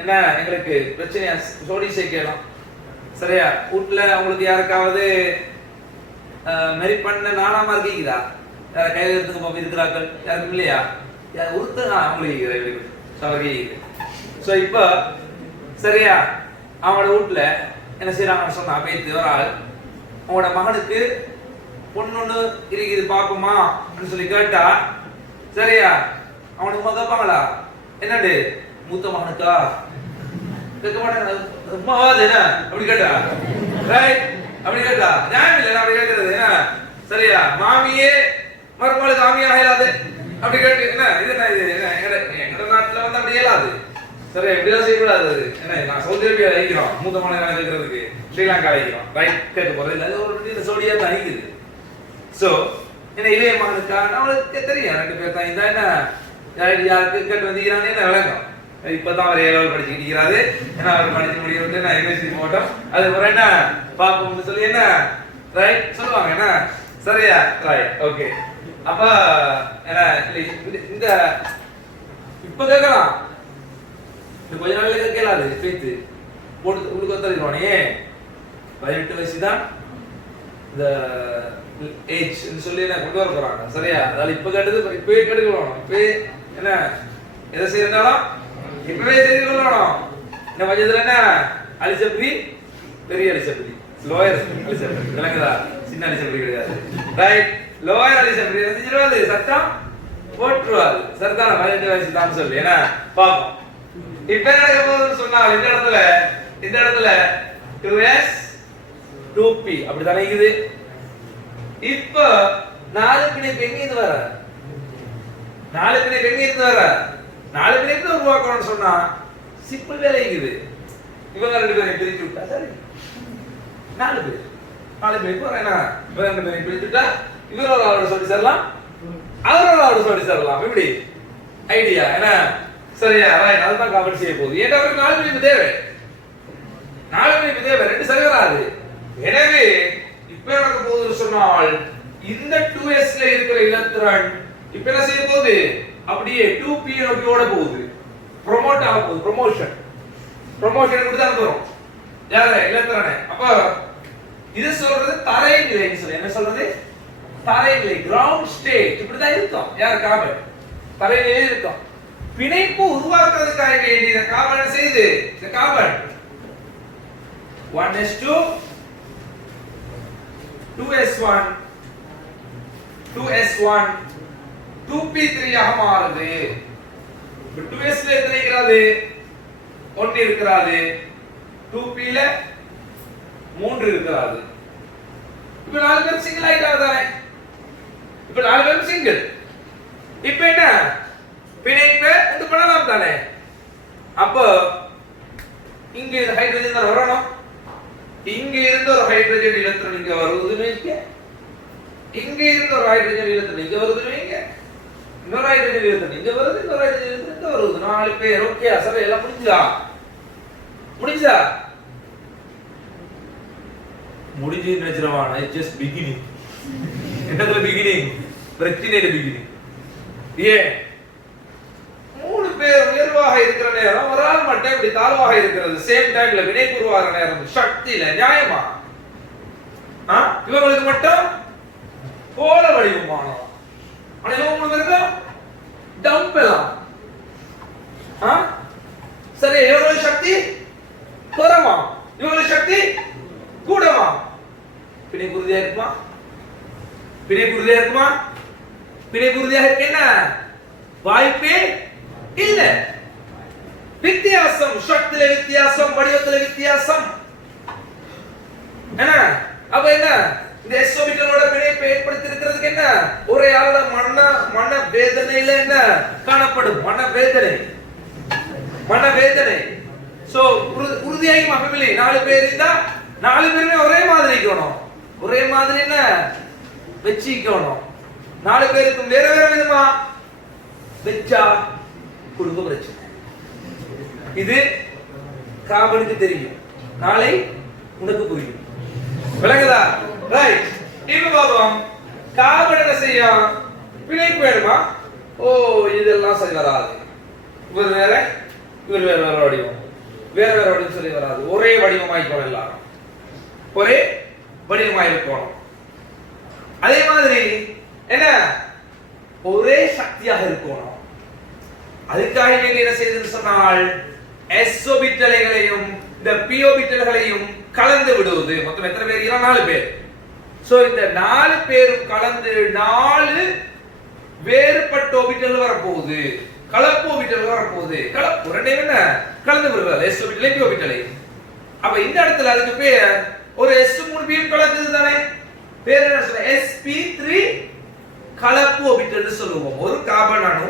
என்ன எங்களுக்கு பிரச்சனையா சோடி சேர்க்கலாம்? சரியா? வீட்டுல உங்களுக்கு யாருக்காவது மெரி பண்ண நானாமா இருக்கீங்களா? யார கையெழுத்துக்கு இருக்கிறார்கள்? யாருக்கும் இல்லையா? யார் ஒருத்தர் அவங்களுக்கு சோ இப்ப சரியா அவனோட வீட்டுல என்ன செய்யறாங்கன்னு சொன்னா பேத்து ஒரு ஆள் அவனோட மகனுக்கு பொண்ணு இருக்குது பாப்போமா அப்படின்னு சொல்லி கேட்டா சரியா அவனுக்கு கேட்பாங்களா? என்னடு மூத்த மகனுக்கா? கேட்க மாட்டாங்க. என்ன அப்படி கேட்டா ரைட் அப்படி கேட்டா நியாயம் இல்லை அப்படி கேட்கறது என்ன? சரியா மாமியே மருமகளுக்கு மாமியா ஆயிடாது அப்படி கேட்டு என்ன இது என்ன இது எங்க நாட்டுல வந்து அப்படி இயலாது. சரி எப்படிதான் செய்யக்கூடாது. என்ன நான் சவுதி அரேபியா அழைக்கிறோம் மூத்த மகனை கேட்கறதுக்கு, ஸ்ரீலங்கா அழைக்கிறோம் ரைட் கேட்க போறது இல்லை. ஒரு சோடியா தான் அழைக்குது. சோ என்ன இளைய மகனுக்கா அவளுக்கு தெரியும் ரெண்டு பேர் தான் இந்த என்ன யாருக்கு கேட்டு வந்திருக்கிறானே என்ன விளங்கும். இப்பதான் அவர் ஏழு படிச்சுக்கிட்டு இருக்கிறாரு. ஏன்னா அவர் படிச்சு முடியும் நான் யூனிவர்சிட்டி போட்டோம் அதுக்கப்புறம் என்ன பாப்போம்னு சொல்லி என்ன ரைட் சொல்லுவாங்க என்ன சரியா ரைட் ஓகே. அப்ப என்ன இந்த இப்ப கேட்கலாம் கொஞ்ச நாள்ல கேட்கலாது பேத்து போட்டு உங்களுக்கு தெரியுவானே 18 வயசு தான் இந்த ஏஜ் சொல்லி என்ன கொண்டு வர போறாங்க. சரியா? அதனால இப்ப கேட்டது இப்பவே கேட்டுக்கணும். இப்ப என்ன எதை செய்யறதாலும் இப்பவே செய்து கொள்ளணும். இந்த மஞ்சத்துல என்ன அலிசப்ரி பெரிய அலிசப்ரி லோயர் அலிசப்ரி விளங்குதா? சின்ன அலிசப்ரி கிடையாது. ரைட் லோயர் அலிசப்ரி செஞ்சிருவாது சட்டம் போட்டுருவாது. சரிதான? 18 வயசு தான் சொல்லி என்ன பாப்போம். இப்ப என்ன போகுதுன்னு சொன்னால் இந்த இடத்துல 2s 2p அப்படித்தானே இருக்குது. இப்ப 4 பிணைப்பு எங்க இருந்து வர? 4 பிணைப்பு எங்க இருந்து வர? 4 பிணைப்பு உருவாக்கணும்னு சொன்னா சிம்பிள் வேலை இருக்குது. இவங்க ரெண்டு பேரும் பிரிச்சு விட்டா சரி 4 பிணைப்பு வரேனா? இவங்க ரெண்டு பேரும் பிரிச்சு விட்டா இவர் ஒரு ஆளோட சொல்லி தரலாம், அவர் ஒரு ஆளோட சொல்லி தரலாம். எப்படி ஐடியா என்ன? சரியா ரைட். அதுதான் கவர் செய்ய போகுது. ஏன்னா அவருக்கு 4 பிணைப்பு தேவை. 4 பிணைப்பு தேவை. ரெண்டு சரி வராது. எனவே இப்ப நடக்க போகுதுன்னு சொன்னால் இந்த 2s ல இருக்கிற இலத்திரன் இப்ப என்ன செய்ய போகுது? அப்படியே 2p நோக்கி ஓட போகுது. ப்ரோமோட் ஆக போகுது. ப்ரமோஷன் கொடுத்தா போறோம் யார இலத்திரனை. அப்ப இது சொல்றது தரை நிலைன்னு சொல்லி என்ன சொல்றது? தரை நிலை கிரவுண்ட் ஸ்டேட் இப்படிதான் இருக்கும். யார் கார்பன் தரை நிலையில் இருக்கும். பிணைப்பு உருவாக்குறதுக்காக வேண்டிய கார்பன் செய்து இந்த carbon 1s2 2s1 2s1 2p3 ஆக மாறுது. 2s ல எத்தனை இருக்கிறது? 1 இருக்கிறது. 2p ல 3 இருக்கிறது. இப்ப 4 பேர் சிங்கிள் ஆயிட்டாங்க. இப்ப 4 பேர் சிங்கிள். இப்ப என்ன பிணைப்பை உண்டு பண்ணலாம் தானே? அப்ப இங்க ஹைட்ரஜன் தான் வரணும். இங்க இருந்து ஒரு ஹைட்ரஜன் இலத்திரன் இங்க வருதுன்னு வைங்க. இங்க இருந்து ஒரு ஹைட்ரஜன் இலத்திரன் இங்க வருதுன்னு வைங்க. இன்னொரு ஹைட்ரஜன் இலத்திரன் இங்க வருது, இன்னொரு ஹைட்ரஜன் இலத்திரன் இங்க வருது. 4 பேர் ஓகே. சரி எல்லாம் முடிஞ்சா முடிஞ்சு நினைச்சிருவான். It's just beginning. என்னதுல பிகினிங்? பிரச்சனையில பிகினிங். ஏன் 3 பேர் உயர்வாக இருக்கிற நேரம் ஒரு ஆள் மட்டும் இப்படி தாழ்வாக இருக்கிறது. சேம் டைம்ல வினைப்பு உருவாகிற நேரம் சக்தியில நியாயமா? இவங்களுக்கு மட்டும் கோல வடிவமானோம். ஆனா இவங்க 3 பேருக்கு டம்ப் எல்லாம் சரி எவ்வளவு சக்தி? குறைவா, இவங்களுக்கு சக்தி கூடவா? பிணைப்பு உறுதியா இருக்குமா? பிணைப்பு உறுதியா இருக்குமா? பிணைப்பு உறுதியாக இருக்க என்ன வாய்ப்பே இல்ல. வித்தியாசம், சக்தியில வித்தியாசம், வடிவத்துல வித்தியாசம். என்ன அப்ப என்ன இந்த s ஆர்பிட்டலோட பிணைப்பை ஏற்படுத்தி இருக்கிறதுக்கு என்ன ஒரே ஆளோட மன வேதனையில என்ன காணப்படும்? மன வேதனை. சோ உறுதியாகி ஃபேமிலி 4 பேர் இருந்தா 4 பேருமே ஒரே மாதிரி இருக்கணும். ஒரே மாதிரி என்ன வெச்சிக்கணும். 4 பேருக்கும் வேற வேற விதமா வெச்சா குடும்ப பிரச்சனை. இது காபனுக்கு தெரியும், நாளை உனக்கு புரியும். விளங்குதா? ரைட். இப்ப பாப்போம், காபன் என்ன செய்யும்? பிணைப்பு வேணுமா? ஓ, இதெல்லாம் சரி வராது. இவர் வேற வடிவம், வேற வடிவம் சொல்லி வராது. ஒரே வடிவமாயிக்கணும், எல்லாரும் ஒரே வடிவமாயிருக்கணும். அதே மாதிரி என்ன ஒரே சக்தியாக இருக்கணும். அதுக்காக நீங்க என்ன செய்து சொன்னால் s ஆர்பிட்டல்களையும் இந்த p ஆர்பிட்டல்களையும் கலந்து விடுவது. மொத்தம் எத்தனை பேர்? 4 பேர். சோ இந்த 4 பேரும் கலந்து 4 வேறுபட்ட ஆர்பிட்டல் வரப்போகுது, கலப்பு ஆர்பிட்டல் வரப்போகுது. கலப்பு ரெண்டையும் என்ன கலந்து விடுறது, s ஆர்பிட்டலை p ஆர்பிட்டலை. அப்ப இந்த இடத்துல அதுக்கு பேர் ஒரு s 3 p கலந்தது தானே, பேர் என்ன சொல்ற? sp3 கலப்பு ஆர்பிட்டல் சொல்லுவோம். ஒரு கார்பன் அணு,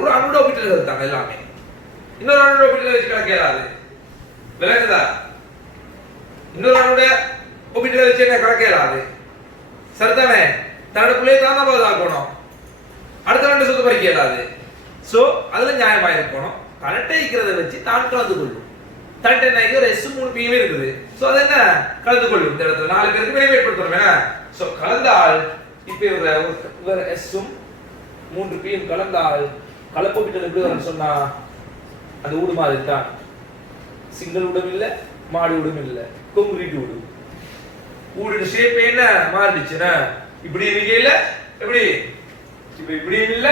ஒரு அணு ஆர்பிட்டல்கள் தான் எல்லாமே. இன்னொரு அணு ஆர்பிட்டல் வச்சு கணக்கு ஏறாது. விளங்குதா? இன்னொரு அணுடைய ஆர்பிட்டல் வச்சு என்ன கணக்கு ஏறாது. சரிதானே? தனக்குள்ளே தான் பாதுகாக்கணும், அடுத்த ரெண்டு சொத்து பறிக்க இயலாது. சோ அதுல நியாயமா இருக்கணும். கரெக்டா இருக்கிறத வச்சு தான் கலந்து கொள்ளும். தட்டை நாய்க்கு ஒரு s 3 p இருக்குது. சோ அது என்ன கலந்து கொள்ளும். இந்த இடத்துல 4 பேருக்கு வெளியே ஏற்படுத்துறோம். என்ன சோ கலந்தால் இப்போ ஒரு s 3 p கலந்தால் கலப்பு ஆர்பிட்டல் எப்படி வரும்னு சொன்னா அது ஊடு மாதிரி தான். சிங்கிள் ஊடும் இல்ல, மாடு ஊடும் இல்ல, கான்கிரீட் ஊடு. ஊடு ஷேப் என்ன மாறிடுச்சுனா இப்படி இருக்கேல, எப்படி இப்ப இப்படியும் இல்ல,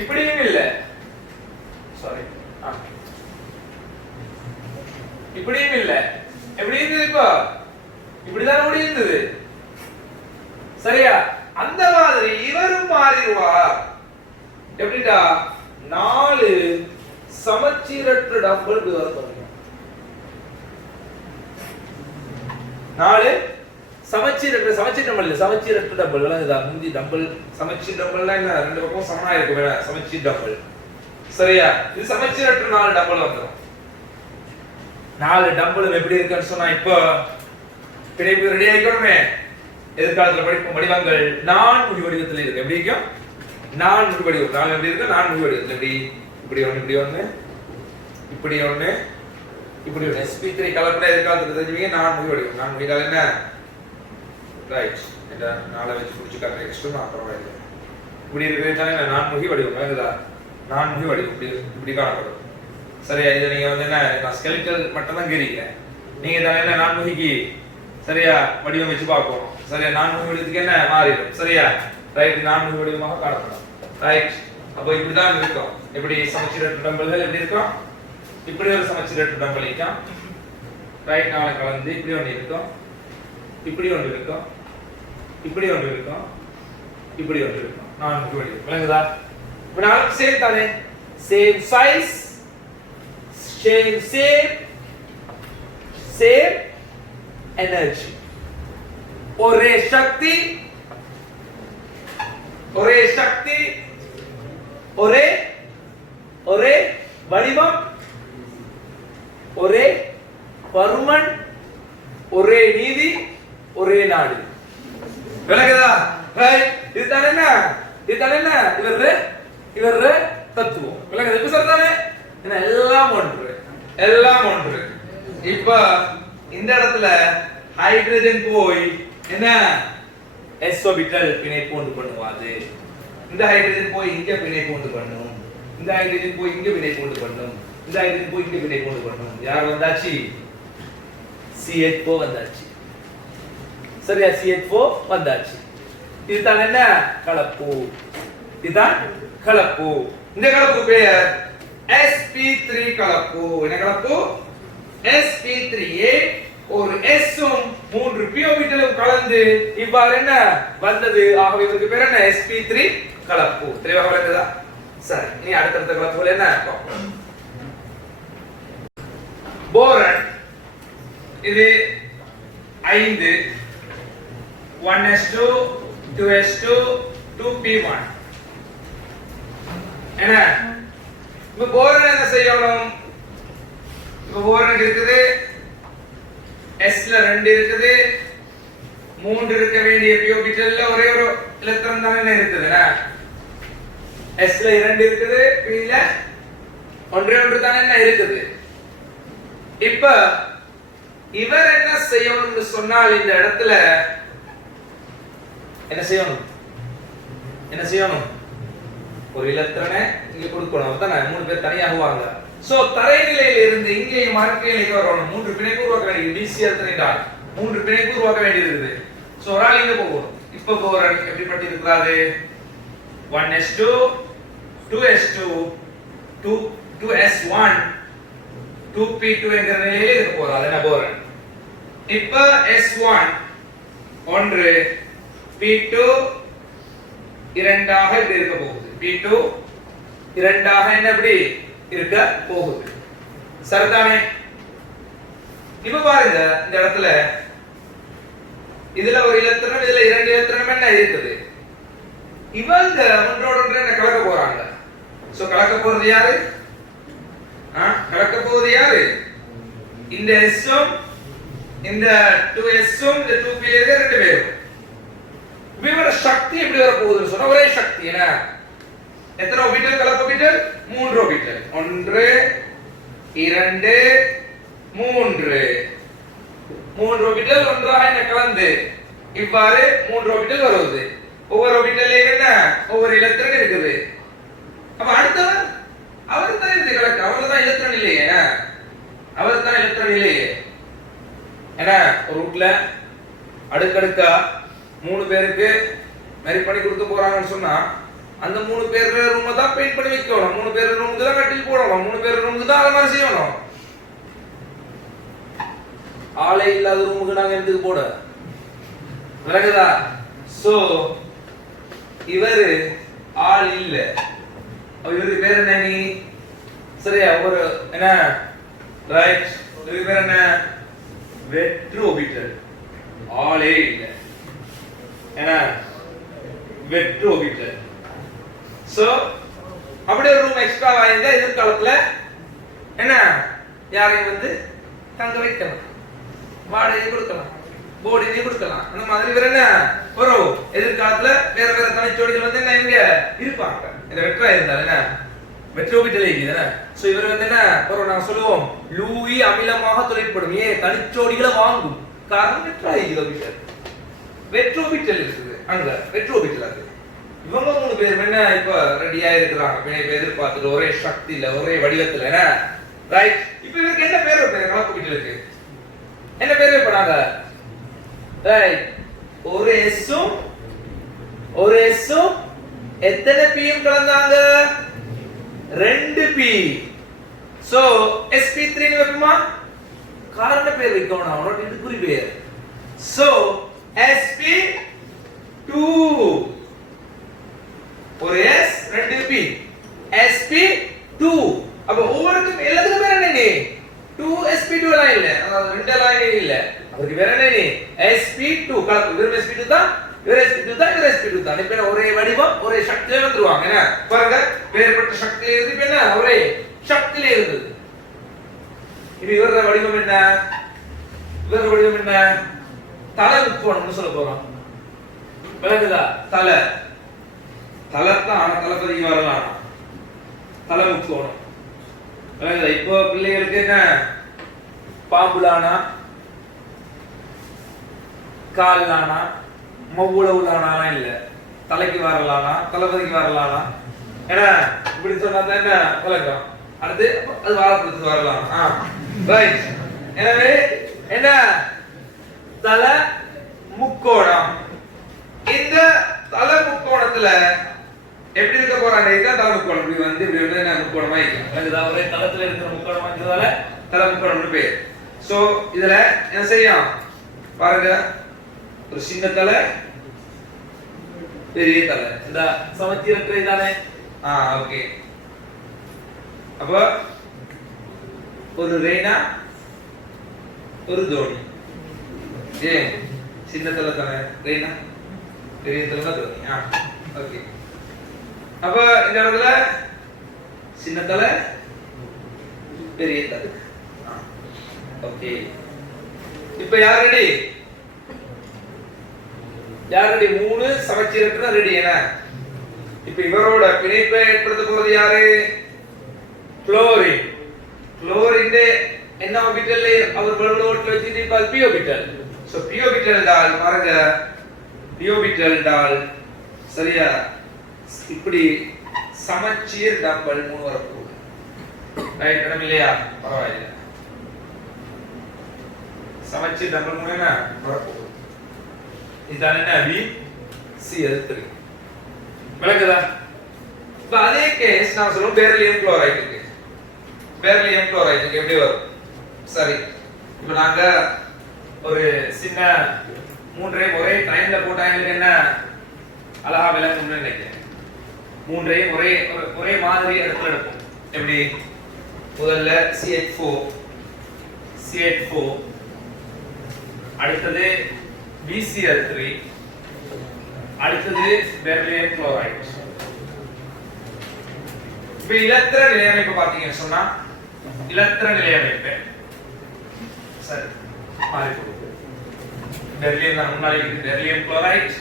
இப்படியும் இல்ல, சாரி இப்படியும் இல்ல, எப்படி இருந்தது? இப்போ இப்படிதான் ஓடி இருந்தது. சரியா? அந்த மாதிரி இவரும் மாறிடுவார். எப்படிடா? 4 சமச்சீரற்ற டம்பிள் வரும். 4 சமச்சீர் டம்பிள் இல்ல, சமச்சீரற்ற டம்பிள். விளங்குதா? முந்தி டம்பிள் சமச்சீர் டம்பிள்னா என்ன, ரெண்டு பக்கம் சமமா இருக்கும். சமச்சீர் டம்பிள். சரியா? இது சமச்சீரற்ற 4 டம்பிள் வந்துரும். 4 டம்பிள் எப்படி இருக்குன்னு சொன்னா இப்போ பிணைப்பு ரெடி ஆயிக்கணுமே. எதிர்காலத்துல படிக்கும் வடிவங்கள் 4 வடிவத்துல இருக்கு. எப்படி இருக்கும்? 4 வடிவம். 4 எப்படி இருக்கு? 4 வடிவத்துல. எப்படி இப்படி ஒண்ணு, இப்படி ஒண்ணு, இப்படி ஒண்ணு, இப்படி ஒண்ணு. sp3 கலர்ல எதிர்காலத்துல தெரிஞ்சுவீங்க. 4 வடிவம். 4 வடிவம் என்ன? ரைட். இந்த 4 வச்சு புடிச்சு காட்டுற எக்ஸ்ட்ரா நான் அப்புறம் வரேன். இப்படி இருக்கிறது தானே 4 வடிவம். வேணுதா? 4 வடிவம் இப்படி காணப்படும். சரியா? இத நீங்க வந்து என்ன, நான் ஸ்கெலிட்டல் மட்டும் தான் கேக்குறேன். நீங்க தானே என்ன 4 சரியா வடிவம் வச்சு பார்க்கணும். சரியா? 4 வடிவத்துக்கு என்ன மாறிடும். சரியா? ரைட். 4 வடிவமாக காணப்படும். ரைட். அப்ப இப்படி தான் இருக்கும். எப்படி சமச்சீரற்ற டம்பிள்கள் எப்படி இருக்கும்? இப்படி ஒரு சமச்சீரற்ற டம்பிள் இருக்கும். ரைட். 4 கலந்து இப்படி ஒன்று இருக்கும், இப்படி ஒன்று இருக்கும், இப்படி ஒன்று இருக்கும், இப்படி ஒன்று இருக்கும். 4 வடிவம். விளங்குதா? இப்ப 4 சேம் தானே, same size, same shape, same energy. ஒரே சக்தி, ஒரே சக்தி, ஒரே ஒரே வடிவம், ஒரே பருமன், ஒரே நீதி, ஒரே நாடு. விளங்குதா? ரைட். இதுதான் என்ன, இதுதான் என்ன இவரு தத்துவம். விளங்குதா? இப்ப சரிதானே? என்ன எல்லாம் ஒன்று, எல்லாம் ஒன்று. இப்ப இந்த இடத்துல ஹைட்ரஜன் போய் என்ன s ஆர்பிட்டல் பிணைப்பு உண்டு பண்ணுவாது. இந்த ஹைட்ரஜன் போய் இங்க பிணைப்பு உண்டு பண்ணும், இந்த ஹைட்ரஜன் போய் இங்க பிணைப்பு உண்டு பண்ணும், இந்த ஹைட்ரஜன் போய் இங்க பிணைப்பு உண்டு பண்ணும். யார் வந்தாச்சு? CH4 வந்தாச்சு. சரியா? CH4 வந்தாச்சு. இதுதான் என்ன கலப்பு. இதுதான் கலப்பு. இந்த கலப்பு பேர் sp3 கலப்பு. என்ன கலப்பு? sp3. ஒரு s உம் 3 p ஆர்பிட்டலும் கலந்து இவ்வாறு என்ன வந்தது. ஆகவே இதுக்கு பேர் என்ன? sp3 கலப்பு. தெளிவாக விளங்குதா? சரி, இனி அடுத்த கலப்புகள் என்ன? போரான் இது 5 1s2 2s2 2p1. என்ன இப்ப போரான் என்ன செய்யணும்? இப்ப போரான் இருக்குது, sல 2 இருக்குது, 3 இருக்க வேண்டிய p ஆர்பிட்டல்ல ஒரே ஒரு எலக்ட்ரான் தான் என்ன இருக்குது. sல 2 இருக்குது, pல ஒன்று தான் என்ன இருக்குது. இப்ப இவர் என்ன செய்யணும்னு சொன்னால் இந்த இடத்துல என்ன செய்யணும்? என்ன செய்யணும்? ஒரு எலக்ட்ரானை இங்க கொடுக்கணும். அதானே 3 பேர் தனியாகுவாங்க. சோ தரைநிலையில இருந்து இங்கே மரநிலைக்கு வரணும். 3 பிணைப்பு உருவாக்க வேண்டியது. டிசி எத்தனைடால் 3 பிணைப்பு உருவாக்க வேண்டியது. சோ ஒரு ஆள் இங்க போகும். இப்ப போறான் எப்படி பட்டி இருக்கிறாரு? 1s2 2s2 2s1 2p2 என்கிற நிலையில இருக்க போறாரு. என்ன போறான்? இப்ப s1 ஒன்று, p2 இரண்டாக இப்படி இருக்க போகுது. p2 இரண்டாக என்ன இப்படி இருக்க போகுது. சரிதானே? இப்ப பாருங்க இந்த இடத்துல இதுல ஒரு எலக்ட்ரான், இதுல 2 எலக்ட்ரான் என்ன இருக்குது. இவங்க ஒன்றோட ஒன்று என்ன கலக்க போறாங்க. சோ கலக்க போறது யாரு? கலக்க போறது யாரு? இந்த s உம் இந்த 2s உம் இந்த 2p ல இருக்க 2 பேரும். இவரோட சக்தி எப்படி வர போகுதுன்னு சொன்னா ஒரே சக்தி. என்ன எத்தனை ஆர்பிட்டல்? கலப்பு ஆர்பிட்டல் 3 ஆர்பிட்டல். 1 2 3 3 ஆர்பிட்டல் ஒன்றாக என்ன கலந்து இவ்வாறு 3 ஆர்பிட்டல் வருது. ஒவ்வொரு ஆர்பிட்டல்ல என்ன ஒவ்வொரு எலக்ட்ரான் இருக்குது. அப்ப அடுத்தவர் அவர் தான் இந்த கலக்க, அவர் தான் எலக்ட்ரான் இல்லையே. அவர் தான் எலக்ட்ரான் இல்லையே. ஏன்னா ஒரு ரூட்ல அடுக்கடுக்கா 3 பேருக்கு மேரி பண்ணி கொடுக்க போறாங்கன்னு சொன்னா அந்த 3 பேர் ரூமை தான் பெயிண்ட் பண்ணி வைக்கணும். 3 பேர் ரூமுக்கு தான் கட்டில் போடணும். 3 பேர் ரூமுக்கு தான் அது மாதிரி செய்யணும். ஆளே இல்லாத ரூமுக்கு நாங்க எதுக்கு போட? விளங்குதா? சோ இவரு ஆள் இல்ல. இவருக்கு பேர் என்ன? நீ சரியா ஒரு என்ன ரைட். இவருக்கு பேர் என்ன? வெற்று ஆர்பிட்டல். ஆளே இல்ல. என்ன வெற்று ஆர்பிட்டல். சோ அப்படியே ஒரு ரூம் எக்ஸ்ட்ரா வாங்கிட்டா எதிர்காலத்துல என்ன யாரையும் வந்து தங்க வைக்கலாம், வாடகை கொடுக்கலாம், போர்டினை கொடுக்கலாம். அந்த மாதிரி வேற என்ன வரும் எதிர்காலத்துல வேற வேற தனிச்சோடிகள் வந்து என்ன இங்க இருப்பாங்க. இந்த வெற்றா இருந்தால் என்ன வெற்று ஆர்பிட்டல் இருக்குதுன்னா. சோ இவர் வந்து என்ன வரும்? நாங்க சொல்லுவோம் லூயி அமிலமாக தொலைப்படும். தனிச்சோடிகளை வாங்கும் காரணம் வெற்றா இருக்குது. வெற்று ஆர்பிட்டல் இருக்குது அங்க. வெற்று ஆர்பிட்டல் அது. இவங்க 3 பேர் என்ன இப்ப ரெடியா இருக்கிறாங்க. பிணைப்பு எதிர்பார்த்துட்டு ஒரே சக்தியில ஒரே வடிவத்துல. என்ன ரைட். இப்ப இவருக்கு என்ன பேர் வைப்பாங்க? கலப்பு ஆர்பிட்டலுக்கு என்ன பேர் வைப்பாங்க? ரைட். ஒரு s உம் எத்தனை p யும் கலந்தாங்க? 2p. சோ sp3 னு வைப்போமா? காரண பேர் வைக்கணும். அவனோட இது குறி பேர். சோ sp2 ஒரு s 2p sp2. அப்ப ஒவ்வொருக்கும் எல்லாத்துக்கும் பேர் என்ன? 2sp2 லைன் இல்ல, அதாவது 2 லைன் இல்ல. அதுக்கு பேர் என்ன? sp2 கலப்பு. இவர் sp2 தான், இவர் sp2 தான், இவர் sp2 தான். இப்ப ஒரே வடிவம் ஒரே சக்தியில வந்துருவாங்க. என்ன பாருங்க வேறுபட்ட சக்தியில இருந்து இப்ப என்ன ஒரே சக்தியில இருந்தது. இப்ப இவரோட வடிவம் என்ன? இவரோட வடிவம் என்ன? தலை முக்கோணம்னு சொல்ல போறோம். விளங்குதா? தலை தான் தளபதிக்கு வரலாம். தலை முக்கோணம் விளங்குதா? இப்போ பிள்ளைகளுக்கு என்ன பாம்புலானா, கால்லானா, மவுளவுலானா இல்ல, தலைக்கு வரலானா, தளபதிக்கு வரலானா. ஏன்னா இப்படி சொன்னா தான் என்ன விளக்கம். அடுத்து அது வாழைப்பழத்துக்கு வரலாம். ரைட். எனவே என்ன தல முக்கோணம். இந்த தல முக்கோணத்துல எப்படி இருக்க போறாங்க இதுதான் தலை முக்கோணம். இப்படி வந்து இப்படி வந்து என்ன முக்கோணமா இருக்கும். அதுதான் ஒரே தளத்துல இருக்கிற முக்கோணமா இருக்கிறதால தலை முக்கோணம்னு பேர். சோ இதுல என்ன செய்யும் பாருங்க, ஒரு சின்ன தலை பெரிய தலை, இந்த சமச்சீரற்ற இதானே. ஓகே. அப்ப ஒரு ரெய்னா ஒரு தோனி. ஏன் சின்ன தலை தானே ரெய்னா, பெரிய தலை தான் தோனி. ஓகே. அப்ப இந்த இடத்துல சின்ன தலை பெரிய தலை. ஓகே. இப்ப யார் ரெடி? யார் ரெடி? மூணு சமச்சீரற்ற ரெடி. என்ன இப்ப இவரோட பிணைப்பை ஏற்படுத்த போறது யாரு? குளோரின். குளோரின் என்ன ஆர்பிட்டல் அவர் பலவலோட்ல வச்சிருப்பார்? p orbital. So p orbital டால் பாருங்க, p ஆர்பிட்டல் டால் சரியா இப்படி சமச்சீர் டம்பல் 3 வரப்போகுது. ரைட் நம்ம இல்லையா? பரவாயில்லை. சமச்சீர் டம்பல் 3 என்ன வரப்போகுது. இதான் என்ன BCl3. விளக்குதா? இப்ப அதே கேஸ் நான் சொல்றோம் பெரிலியம் குளோரைடுக்கு. பெரிலியம் குளோரைடுக்கு எப்படி வரும்? சரி, இப்ப நாங்க ஒரு சின்ன மூன்றையும் ஒரே டைம்ல போட்டா எங்களுக்கு என்ன அழகா விளங்கும்னு நினைக்கிறேன். மூன்றையும் ஒரே மாதிரி இடத்துல எடுப்போம். எப்படி? முதல்ல CH4 அடுத்தது BCl3 அடுத்தது பெரிலியம் குளோரைடு. இப்ப இலத்திர நிலையமைப்பு பாத்தீங்கன்னு சொன்னா இலத்திர நிலையமைப்பு சரி மாறி போகுது. பெரிலியம் தான் முன்னாடி இருக்கு. Beryllium chloride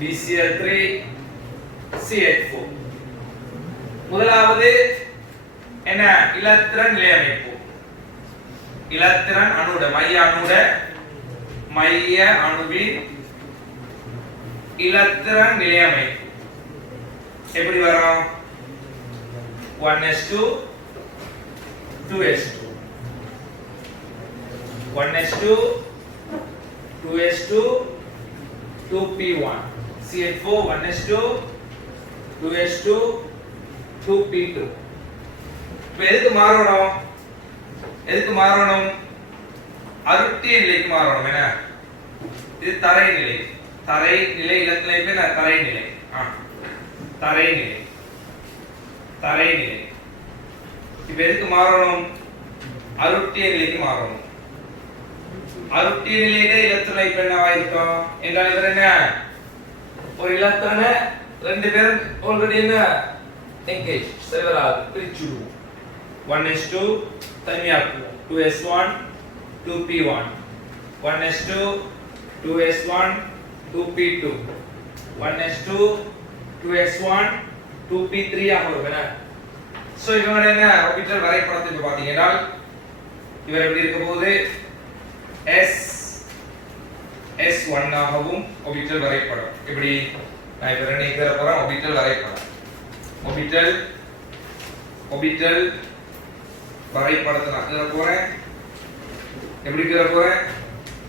BCl3 CH4. முதலாவது என்ன? இலத்திர நிலையமைப்பு. இலத்திரன் அணுட மைய அணுவின் இலத்திரன் நிலையமைப்பு எப்படி வரும்? 1s2 2s2 1s2 2s2 2p1 CH4 1s2 2s2 2p2. இப்ப எதுக்கு மாறணும்? அருட்டிய நிலைக்கு மாறணும். என்ன இது? தரை நிலை. இலத்தில என்ன? தரை நிலை. இப்ப எதுக்கு மாறணும்? அருட்டிய நிலைக்கு மாறணும். அருட்டிய நிலையில இலத்தில இப்ப என்னவா இருக்கும் என்றால் இவர் என்ன ஒரு இலத்திரன ரெண்டு பேரும் ஆல்ரெடி என்ன engage சரிவராது பிரிச்சுடுவோம். 1s2 தனியாக்குவோம். 2s1 2p1 1s2 2s1 2p2 1s2 2s1 2p3 ஆக வருவேனா. சோ இவங்க என்ன ஆர்பிட்டல் வரைபடத்தை இப்ப பாத்தீங்கன்னா இவர் எப்படி இருக்க போகுது? s1 ஆகவும் ஆர்பிட்டல் வரைபடம் எப்படி நான் இப்ப ரெண்டு இங்கற போறேன். ஆர்பிட்டல் வரைபடம் ஆர்பிட்டல் வரைபடத்தை நான் கீழ போறேன். எப்படி கீழ போறேன்?